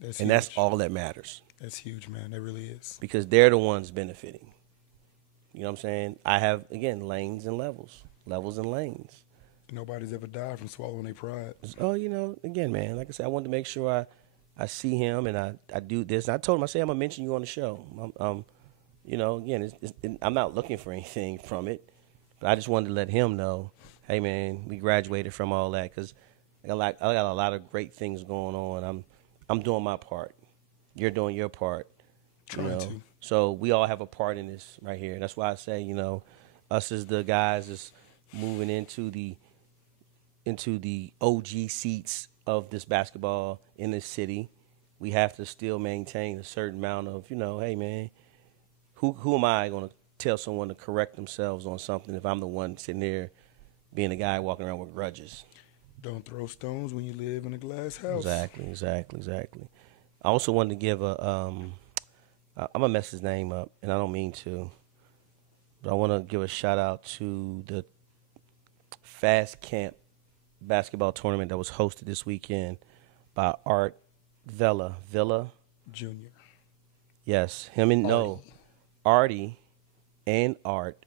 That's all that matters. That's huge, man. That really is. Because they're the ones benefiting. You know what I'm saying? I have, again, lanes and levels and lanes. Nobody's ever died from swallowing their pride. Oh, again, man, like I said, I wanted to make sure I see him and I do this. And I told him, I say, I'm going to mention you on the show. Again, I'm not looking for anything from it, but I just wanted to let him know, hey, man, we graduated from all that because I got a lot of great things going on. I'm doing my part. You're doing your part. Trying to. So we all have a part in this right here. That's why I say, us as the guys is moving into the OG seats of this basketball in this city. We have to still maintain a certain amount of, hey, man, who am I going to tell someone to correct themselves on something if I'm the one sitting there being the guy walking around with grudges? Don't throw stones when you live in a glass house. Exactly. I also wanted to give I'm going to mess his name up, and I don't mean to, but I want to give a shout-out to the Fast Camp basketball tournament that was hosted this weekend by Art Villa Jr. Yes, him and Artie and Art,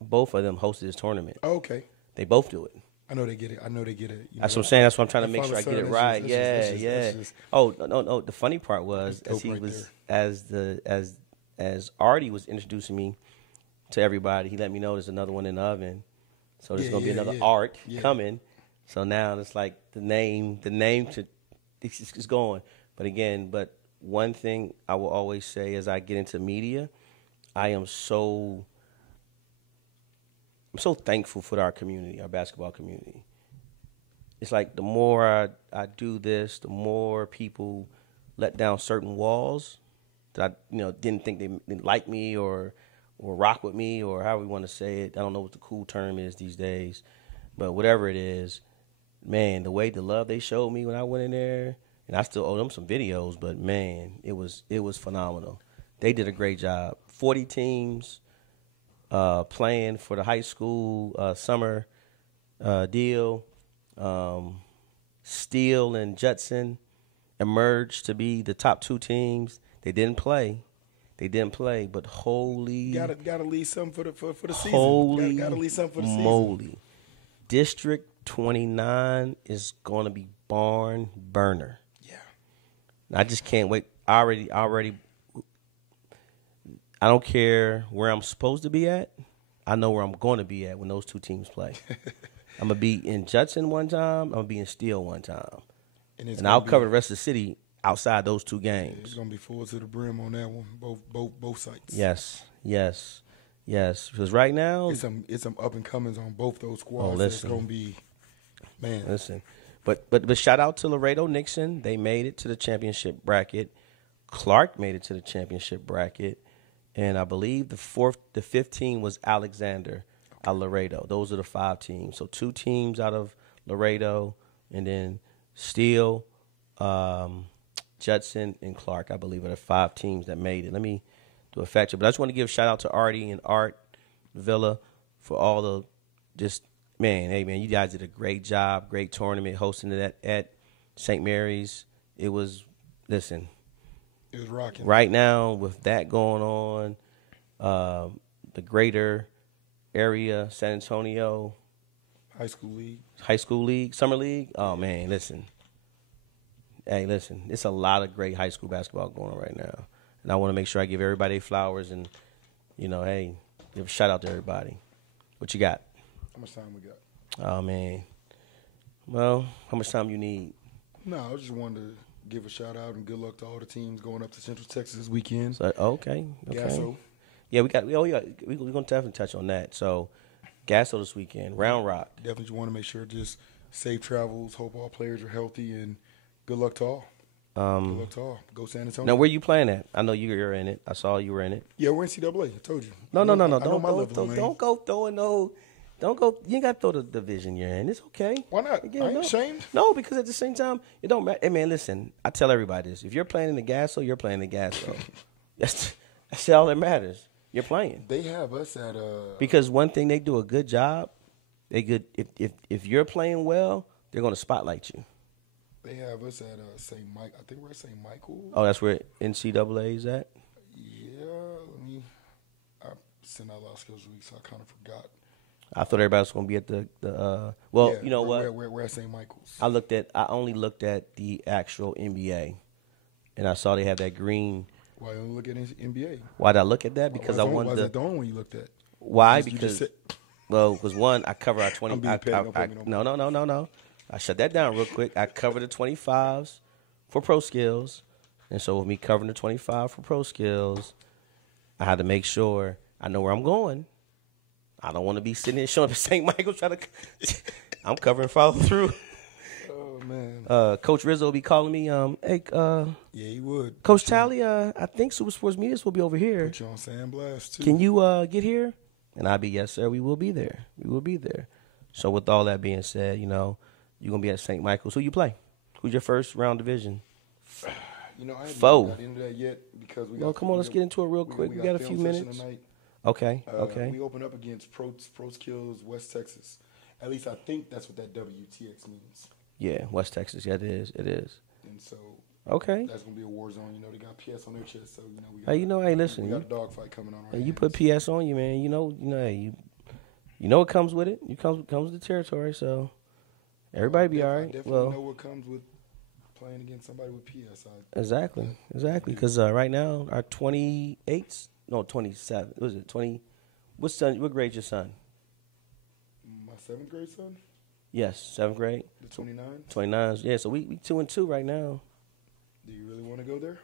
both of them hosted this tournament. Oh, okay. They both do it. I know they get it. That's what I'm saying. That's what I'm trying to make sure I get it right. Yeah. Oh no. The funny part was as Artie was introducing me to everybody, he let me know there's another one in the oven. So there's gonna be another Art coming. So now it's like the name is going. But one thing I will always say as I get into media, I'm so thankful for our community, our basketball community. It's like the more I do this, the more people let down certain walls that I didn't think they didn't like me or rock with me or however we want to say it. I don't know what the cool term is these days, but whatever it is, man, the love they showed me when I went in there, and I still owe them some videos, but man, it was phenomenal. They did a great job. 40 teams playing for the high school summer deal. Steele and Judson emerged to be the top two teams. They didn't play, but holy gotta leave something for the season. Holy gotta leave something for the moly. season. District 29 is going to be barn burner. Yeah. I just can't wait. I don't care where I'm supposed to be at. I know where I'm going to be at when those two teams play. I'm going to be in Judson one time. I'm going to be in Steele one time. And I'll cover the rest of the city outside those two games. It's going to be full to the brim on that one, both sites. Yes. Because right now, it's some up and comings on both those squads. Listen. It's going to be, man. Listen, but shout out to Laredo Nixon. They made it to the championship bracket. Clark made it to the championship bracket, and I believe the fifth team was Alexander out of Laredo. Those are the 5 teams. So 2 teams out of Laredo, and then Steele, Judson, and Clark, I believe, are the 5 teams that made it. Let me do a fact check. But I just want to give a shout out to Artie and Art. Villa, for all the just man. Hey man, you guys did a great job, great tournament hosting it at St. Mary's. It was listen. It was rocking. Right now with that going on, the greater area, San Antonio High school league, summer league. Oh man, listen. Hey, listen, it's a lot of great high school basketball going on right now. And I want to make sure I give everybody flowers and, hey, give a shout out to everybody. What you got? How much time we got? Oh, man. Well, how much time you need? No, I just wanted to give a shout out and good luck to all the teams going up to Central Texas this weekend. So, okay. Gasso. Yeah, we're going to definitely touch on that. So, Gasso this weekend, Round Rock. Definitely just want to make sure just safe travels, hope all players are healthy, and good luck to all. Good luck to all. Go San Antonio. Now, where you playing at? I know you're in it. I saw you were in it. Yeah, we're NCAA. I told you. No. Don't Go throwing no. Don't go. You ain't got to throw the division you're in. It's okay. Why not? Again, I ain't ashamed. No, because at the same time, it don't matter. Hey, man, listen. I tell everybody this. If you're playing in the Gasso, you're playing in the Gasso. That's all that matters. You're playing. They have us at Because one thing, they do a good job. They good. If you're playing well, they're going to spotlight you. They have us at St. Mike. I think we're at St. Michael. Oh, that's where NCAA is at? Yeah. I sent out a lot of skills week, so I kind of forgot. I thought everybody was going to be at well, yeah, you know what? We're at St. Michael's. I only looked at the actual NBA, and I saw they had that green. Why don't you look at NBA? Why did I look at that? Because I wanted Why is that the only one you looked at? Why? Because, because one, I cover our 20. No. I shut that down real quick. I cover the 25s for pro skills. And so with me covering the 25 for pro skills, I had to make sure I know where I'm going. I don't want to be sitting there showing up at St. Michael trying to – I'm covering follow through. Oh, man. Coach Rizzo will be calling me, hey, yeah, he would. Coach Talley, I think Super Sports Media will be over here. Put you on Sandblast, too. Can you get here? And I'll be, yes, sir, we will be there. We will be there. So with all that being said, you're going to be at St. Michael's. Who you play? Who's your first round division? I haven't got into that yet because we got. Well, come on, let's get into it real quick. We got a few minutes. Tonight. Okay. We open up against Pro Skills West Texas. At least I think that's what that WTX means. Yeah, West Texas. Yeah, it is. It is. And so. Okay. That's gonna be a war zone. They got PS on their chest, so we. Hey, listen. We got a dogfight coming on. You put PS on you, man. Hey, you know what comes with it. You comes with the territory, so. Everybody be all right. I definitely know what comes with playing against somebody with PS. Exactly. Because right now, our 28s, no, 27. What was it? 20. What grade your son? My 7th grade son? Yes, 7th grade. The 29? 29s. Yeah, so we 2-2 right now. Do you really want to go there?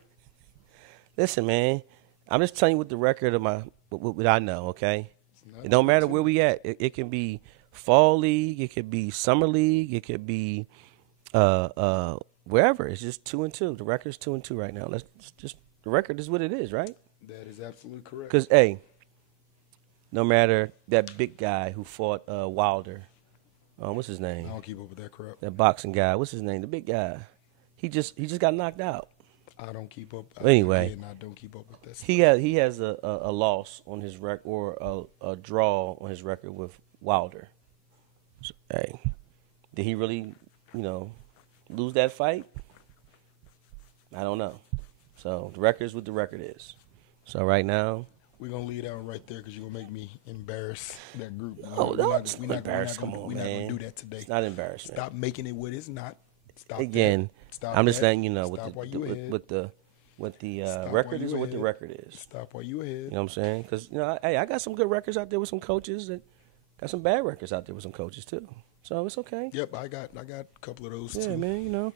Listen, man, I'm just telling you what the record of what I know, okay? It don't matter where we at. It can be fall league, it could be summer league, it could be wherever. It's just 2-2. The record's 2-2 right now. The record is what it is, right? That is absolutely correct. Because no matter that big guy who fought Wilder, what's his name? I don't keep up with that crap. That boxing guy, what's his name? The big guy. He just got knocked out. I don't keep up. Anyway, I don't keep up with that stuff. He has a loss on his record or a draw on his record with Wilder. So, did he really, lose that fight? I don't know. So the record is what the record is. So right now, we're gonna leave that one right there because you're gonna make me embarrass that group. No, it's not embarrassing. We're not gonna do that today. It's not embarrassing. Stop making it what it's not. Stop. Again, Stop I'm just that. letting you know Stop what the Stop record while is you or what the ahead. record is. Stop while you ahead. You know what I'm saying? Because I got some good records out there with some coaches that got some bad records out there with some coaches too. So it's okay. Yep, I got a couple of those too. Yeah, man,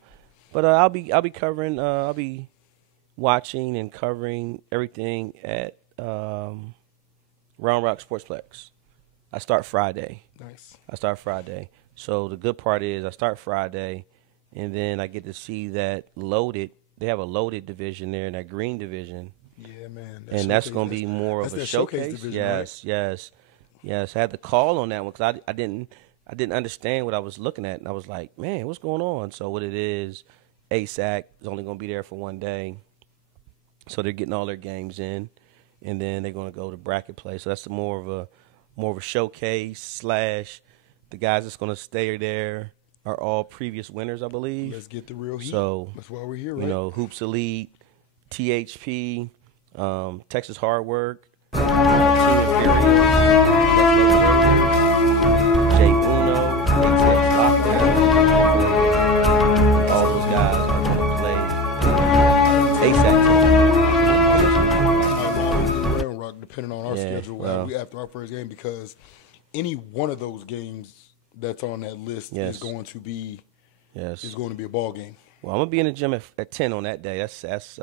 But I'll be covering. I'll be watching and covering everything at Round Rock Sportsplex. I start Friday. Nice. I start Friday. So the good part is I start Friday, and then I get to see that loaded. They have a loaded division there, in that green division. Yeah, man. And that's going to be more of a showcase. Division, yes, right? yes. I had to call on that one because I didn't understand what I was looking at, and I was like, man, what's going on? So what it is, ASAC is only going to be there for one day, so they're getting all their games in, and then they're going to go to bracket play. So that's more of more of a showcase / the guys that's going to stay there are all previous winners, I believe. Let's get the real heat. So that's why we're here, right? You know, Hoops Elite, THP, Texas Hard Work, Team Imperial, Jay Uno, ATX Lockdown. All those guys are going to play ASAC team. Rock, depending on our schedule, after our first game, because any one of those games that's on that list is going to be a ball game. Well, I'm gonna be in the gym at 10 on that day. That's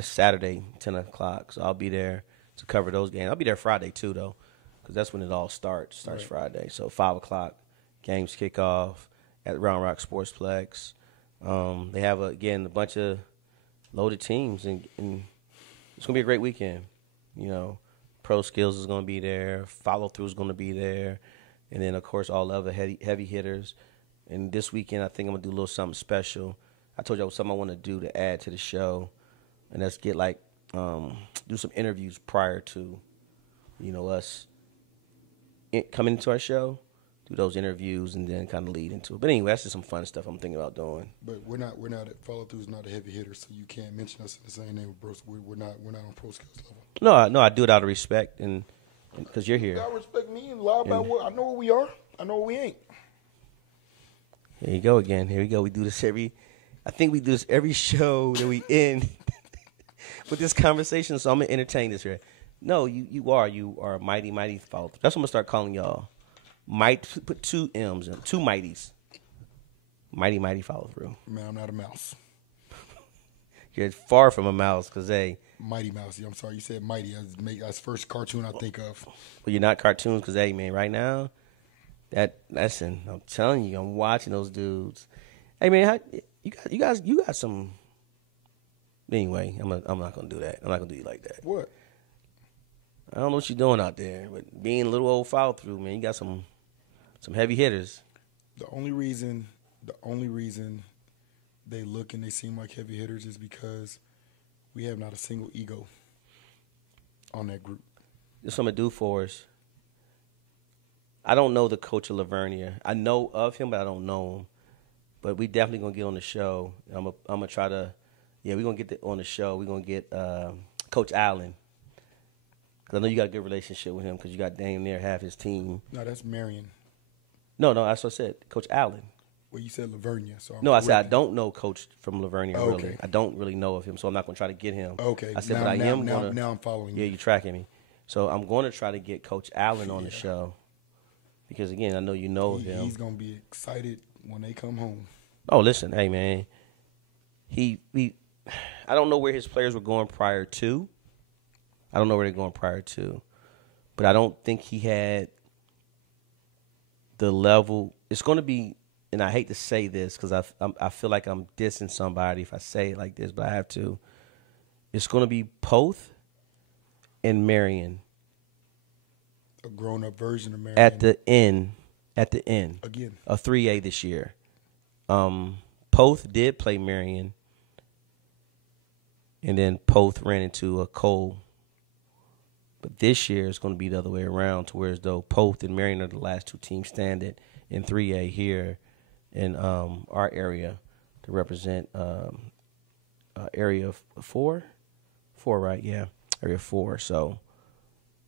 Saturday, 10 o'clock. So I'll be there to cover those games. I'll be there Friday too, though, because that's when it all starts. Starts Friday. So 5 o'clock, games kick off at Round Rock Sportsplex. They have a bunch of loaded teams, and it's gonna be a great weekend. You know, Pro Skills is gonna be there. Follow Through is gonna be there. And then, of course, all the other heavy hitters. And this weekend, I think I'm going to do a little something special. I told you it was something I want to do to add to the show. And that's get, do some interviews prior to, us coming into our show. Do those interviews and then kind of lead into it. But anyway, that's just some fun stuff I'm thinking about doing. But we're not Follow Through is not a heavy hitter, so you can't mention us in the same name with Bros. We're not on Pro Skills level. No, I do it out of respect and because you're here. You gotta respect me and lie about what I know what we are. I know what we ain't. Here you go again. Here we go. We do this I think we do this every show that we end with this conversation. So I'm gonna entertain this here. No, you are a mighty follow. That's what I'm gonna start calling y'all. Put 2 M's in 2 mighties. Mighty follow through. Man, I'm not a mouse. You're far from a mouse, because Mighty Mouse. I'm sorry, you said mighty. That's the first cartoon I think of. Well, you're not cartoons, because man, right now, listen, I'm telling you, I'm watching those dudes. Hey man, you got some. Anyway, I'm not gonna do that. I'm not gonna do you like that. What? I don't know what you're doing out there, but being a little old Follow Through, man, you got some heavy hitters. The only reason they look and they seem like heavy hitters is because we have not a single ego on that group. This is what I'm going to do for us. I don't know the coach of Lavernia. I know of him, but I don't know him. But we definitely going to get on the show. I'm going to try to, we're going to get on the show. We're going to get Coach Allen. Because I know you got a good relationship with him because you got damn near half his team. No, that's Marion. No, that's what I said. Coach Allen. Well, you said Lavernia. So I said I don't know Coach from Lavernia, really. Okay. I don't really know of him, so I'm not going to try to get him. Okay. I said, now I'm following you. Yeah, you're tracking me. So I'm going to try to get Coach Allen on the show because, again, I know you know him. He's going to be excited when they come home. Oh, listen, hey, man. I don't know where his players were going prior to. I don't know where they're going prior to. But I don't think he had the level. It's going to be, and I hate to say this because I feel like I'm dissing somebody if I say it like this, but I have to. It's going to be Poth and Marion. A grown-up version of Marion. At the end. Again. A 3A this year. Poth did play Marion. And then Poth ran into a Cole. But this year it's going to be the other way around, to where as though Poth and Marion are the last 2 teams standing in 3A here in our area to represent area 4? 4, right? Yeah, area 4. So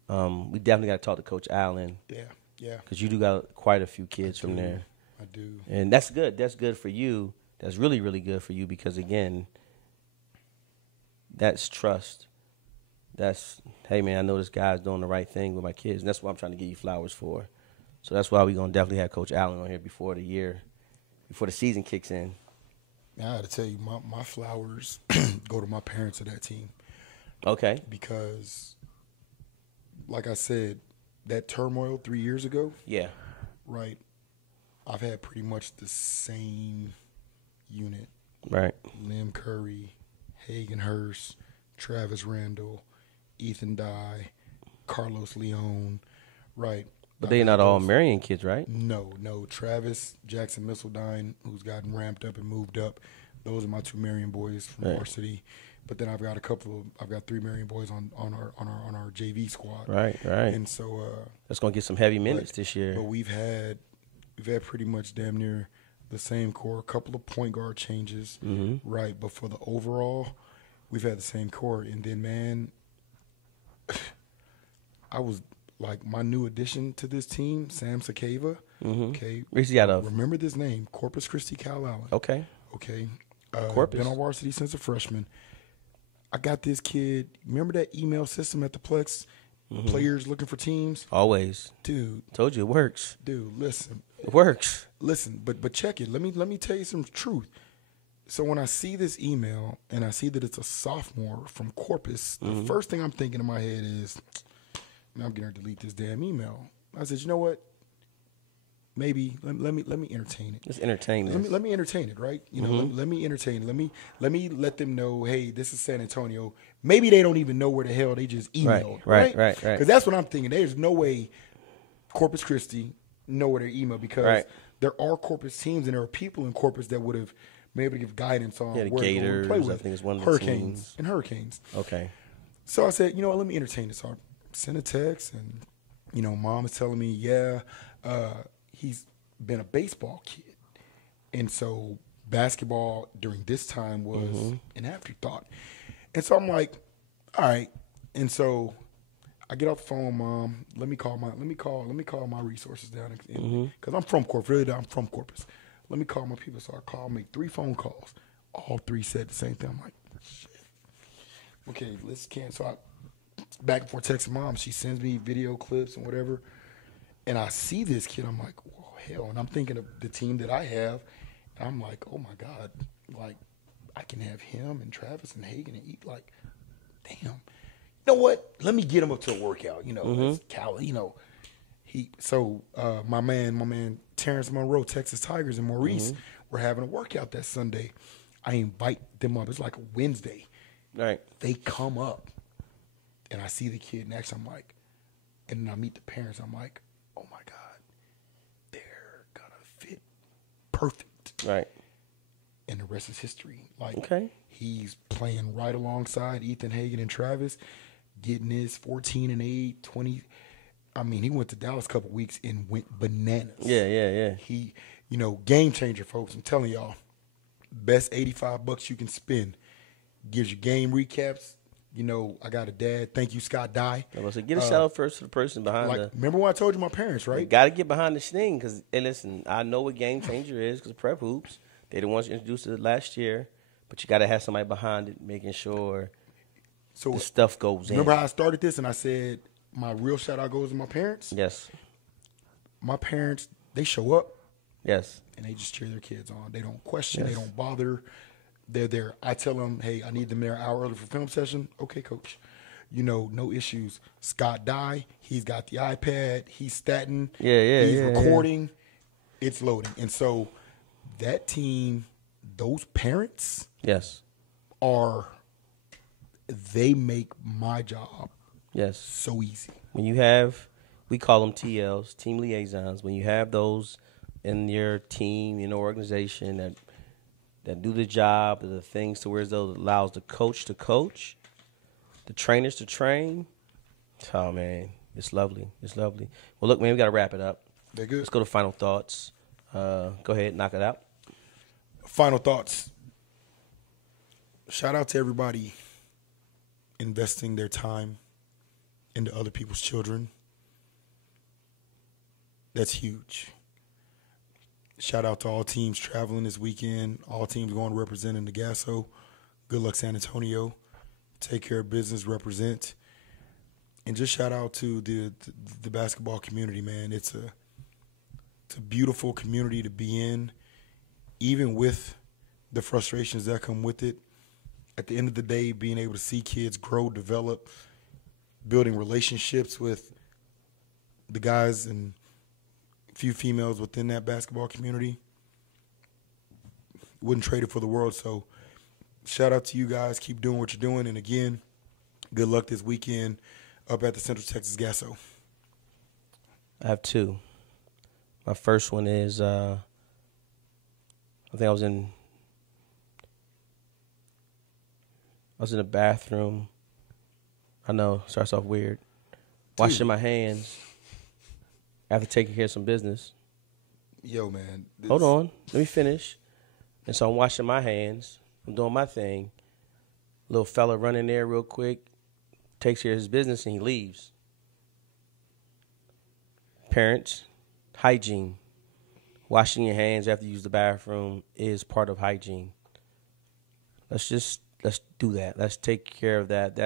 we definitely got to talk to Coach Allen. Yeah. Because you do got quite a few kids from there. I do. And that's good. That's good for you. That's really, really good for you because, again, that's trust. That's, hey, man, I know this guy's doing the right thing with my kids, and that's what I'm trying to give you flowers for. So that's why we're going to definitely have Coach Allen on here before the season kicks in. Now, I got to tell you, my flowers go to my parents of that team. Okay. Because, like I said, that turmoil 3 years ago. Yeah. Right. I've had pretty much the same unit. Right. Lim Curry, Hagen Hurst, Travis Randall, Ethan Dye, Carlos Leon, right. But they're not all Marion kids, right? No. Travis, Jackson Missildine, who's gotten ramped up and moved up. Those are my 2 Marion boys from varsity. But then I've got 3 Marion boys on our JV squad. Right. And so that's gonna get some heavy minutes this year. But we've had pretty much damn near the same core. A couple of point guard changes, right? But for the overall, we've had the same core. And then, man, I was like, my new addition to this team, Sam Sakeva. Okay, Where's he out of? Remember this name, Corpus Christi, Cal Allen. Okay. Corpus. Been on varsity since a freshman. I got this kid. Remember that email system at the Plex? Players looking for teams? Always. Dude. Told you it works. Dude, listen. It works. Listen, but check it. Let me tell you some truth. So when I see this email and I see that it's a sophomore from Corpus, the first thing I'm thinking in my head is, man, I'm going to delete this damn email. I said, you know what? Maybe let me entertain it. Just entertain this. Let me entertain it, right? You know, let me entertain it. Let me let them know, hey, this is San Antonio. Maybe they don't even know where the hell they just emailed, right? Because that's what I'm thinking. There's no way Corpus Christi know where their email, because there are Corpus teams and there are people in Corpus that would have been able to give guidance on the where Gators, to play with. I think it's one of the Hurricanes teams. and Hurricanes. Okay. So I said, you know what? Let me entertain this. So I sent a text, and you know, mom is telling me, he's been a baseball kid, and so basketball during this time was an afterthought. And so I'm like, all right. And so I get off the phone, Mom. Let me call my resources down, because I'm from Corpus. Really, I'm from Corpus. Let me call my people. So I call, make 3 phone calls. All 3 said the same thing. I'm like, shit. Okay, let's cancel. So I back and forth texting Mom. She sends me video clips and whatever. And I see this kid. I'm like, oh, hell. And I'm thinking of the team that I have. And I'm like, oh, my God. Like, I can have him and Travis and Hagan and eat. Like, damn. You know what? Let me get him up to a workout. You know, it's Cal, you know. My man Terrence Monroe, Texas Tigers, and Maurice were having a workout that Sunday. I invite them up. It's like a Wednesday. Right. They come up, and I see the kid next. I'm like, and then I meet the parents. I'm like, oh my God, they're gonna fit perfect. Right. And the rest is history. Like, he's playing right alongside Ethan Hagan and Travis, getting his 14 and 8, 20. I mean, he went to Dallas a couple weeks and went bananas. Yeah. He, you know, game changer, folks. I'm telling y'all, best $85 you can spend. Gives you game recaps. You know, I got a dad. Thank you, Scott Dye. I was like, get a shout out first to the person behind Remember when I told you my parents, right? Got to get behind the thing, because, hey, listen, I know what game changer is, because Prep Hoops, they the ones who introduced it last year, but you got to have somebody behind it making sure the stuff goes in. Remember how I started this and I said my real shout out goes to my parents? Yes. My parents, they show up. Yes. And they just cheer their kids on. They don't question. They don't bother. They're there. I tell them, hey, I need them there an hour early for film session. Okay, coach. You know, no issues. Scott Dye, he's got the iPad. He's statting. He's recording. It's loading. And so that team, those parents they make my job so easy. When you have, we call them TLs, team liaisons. When you have those in your team, in your organization that do the job, the things to where it allows the coach to coach, the trainers to train. Oh, man, it's lovely. It's lovely. Well, look, man, we got to wrap it up. They're good. Let's go to final thoughts. Go ahead, knock it out. Final thoughts. Shout out to everybody investing their time into other people's children. That's huge. Shout out to all teams traveling this weekend, all teams going to represent in the Gasso. Good luck, San Antonio. Take care of business, represent. And just shout out to the basketball community, man. It's a beautiful community to be in, even with the frustrations that come with it. At the end of the day, being able to see kids grow, develop, building relationships with the guys and few females within that basketball community, wouldn't trade it for the world. So shout out to you guys. Keep doing what you're doing. And again, good luck this weekend up at the Central Texas Gasso. I have 2. My first one is, I think I was in was in the bathroom. I know, starts off weird. Washing my hands after taking care of some business. Yo, man. Hold on. Let me finish. And so I'm washing my hands. I'm doing my thing. Little fella running there real quick, takes care of his business, and he leaves. Parents, hygiene. Washing your hands after you use the bathroom is part of hygiene. Let's do that. Let's take care of that.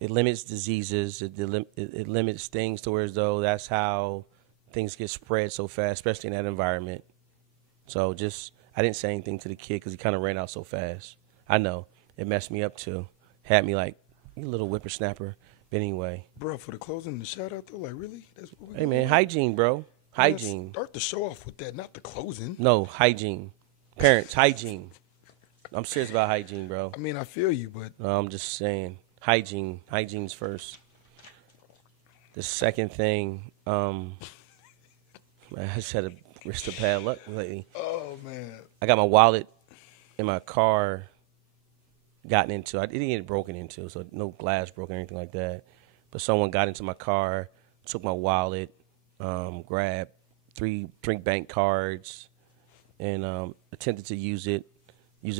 It limits diseases. It limits things towards though that's how things get spread so fast, especially in that environment. So I didn't say anything to the kid because he kind of ran out so fast. I know. It messed me up too. Had me like, you little whippersnapper. But anyway. Bro, for the closing and the shout out though, like really? That's what Hey man, hygiene, bro. Hygiene. Start the show off with that, not the closing. No, hygiene. Parents, hygiene. I'm serious about hygiene, bro. I mean, I feel you, but No, I'm just saying. Hygiene. Hygiene's first. The second thing, I just had a wrist of bad luck lately. oh man. I got my wallet in my car gotten into. I didn't get it broken into, so no glass broken or anything like that. But someone got into my car, took my wallet, grabbed three bank cards, and attempted to use it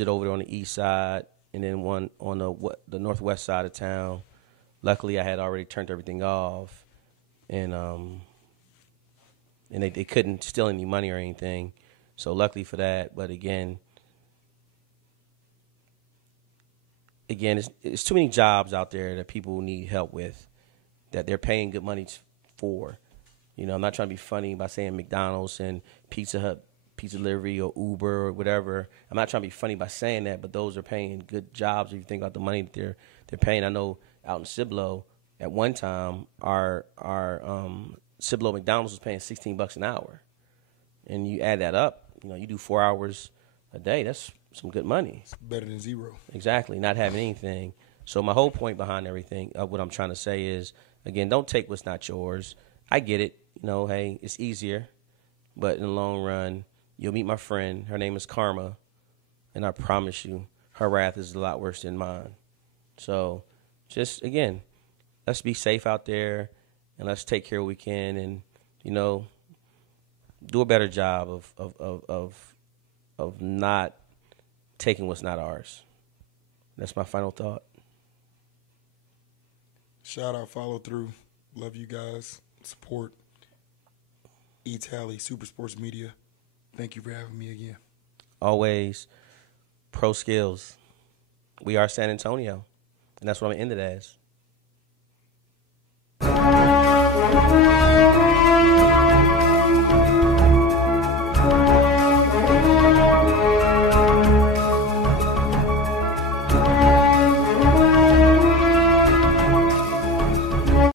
over there on the east side, and then one on the northwest side of town. Luckily, I had already turned everything off, and they couldn't steal any money or anything. So luckily for that, but again, it's too many jobs out there that people need help with, that they're paying good money for. You know, I'm not trying to be funny by saying McDonald's and Pizza Hut, pizza delivery, or Uber or whatever. I'm not trying to be funny by saying that, but those are paying good jobs if you think about the money that they're paying. I know out in Cibolo at one time, our Cibolo McDonald's was paying $16 an hour, and you add that up, you know, you do 4 hours a day. That's some good money. It's better than zero. Exactly, not having anything. So my whole point behind everything, what I'm trying to say is, again, don't take what's not yours. I get it. You know, hey, it's easier, but in the long run, you'll meet my friend. Her name is Karma, and I promise you, her wrath is a lot worse than mine. So just, again, let's be safe out there, and let's take care of what we can, and, you know, do a better job of not taking what's not ours. That's my final thought. Shout out, follow through. Love you guys. Support. Talleys, Super Sports Media. Thank you for having me again. Always pro skills. We are San Antonio, and that's what I'm going to end it as.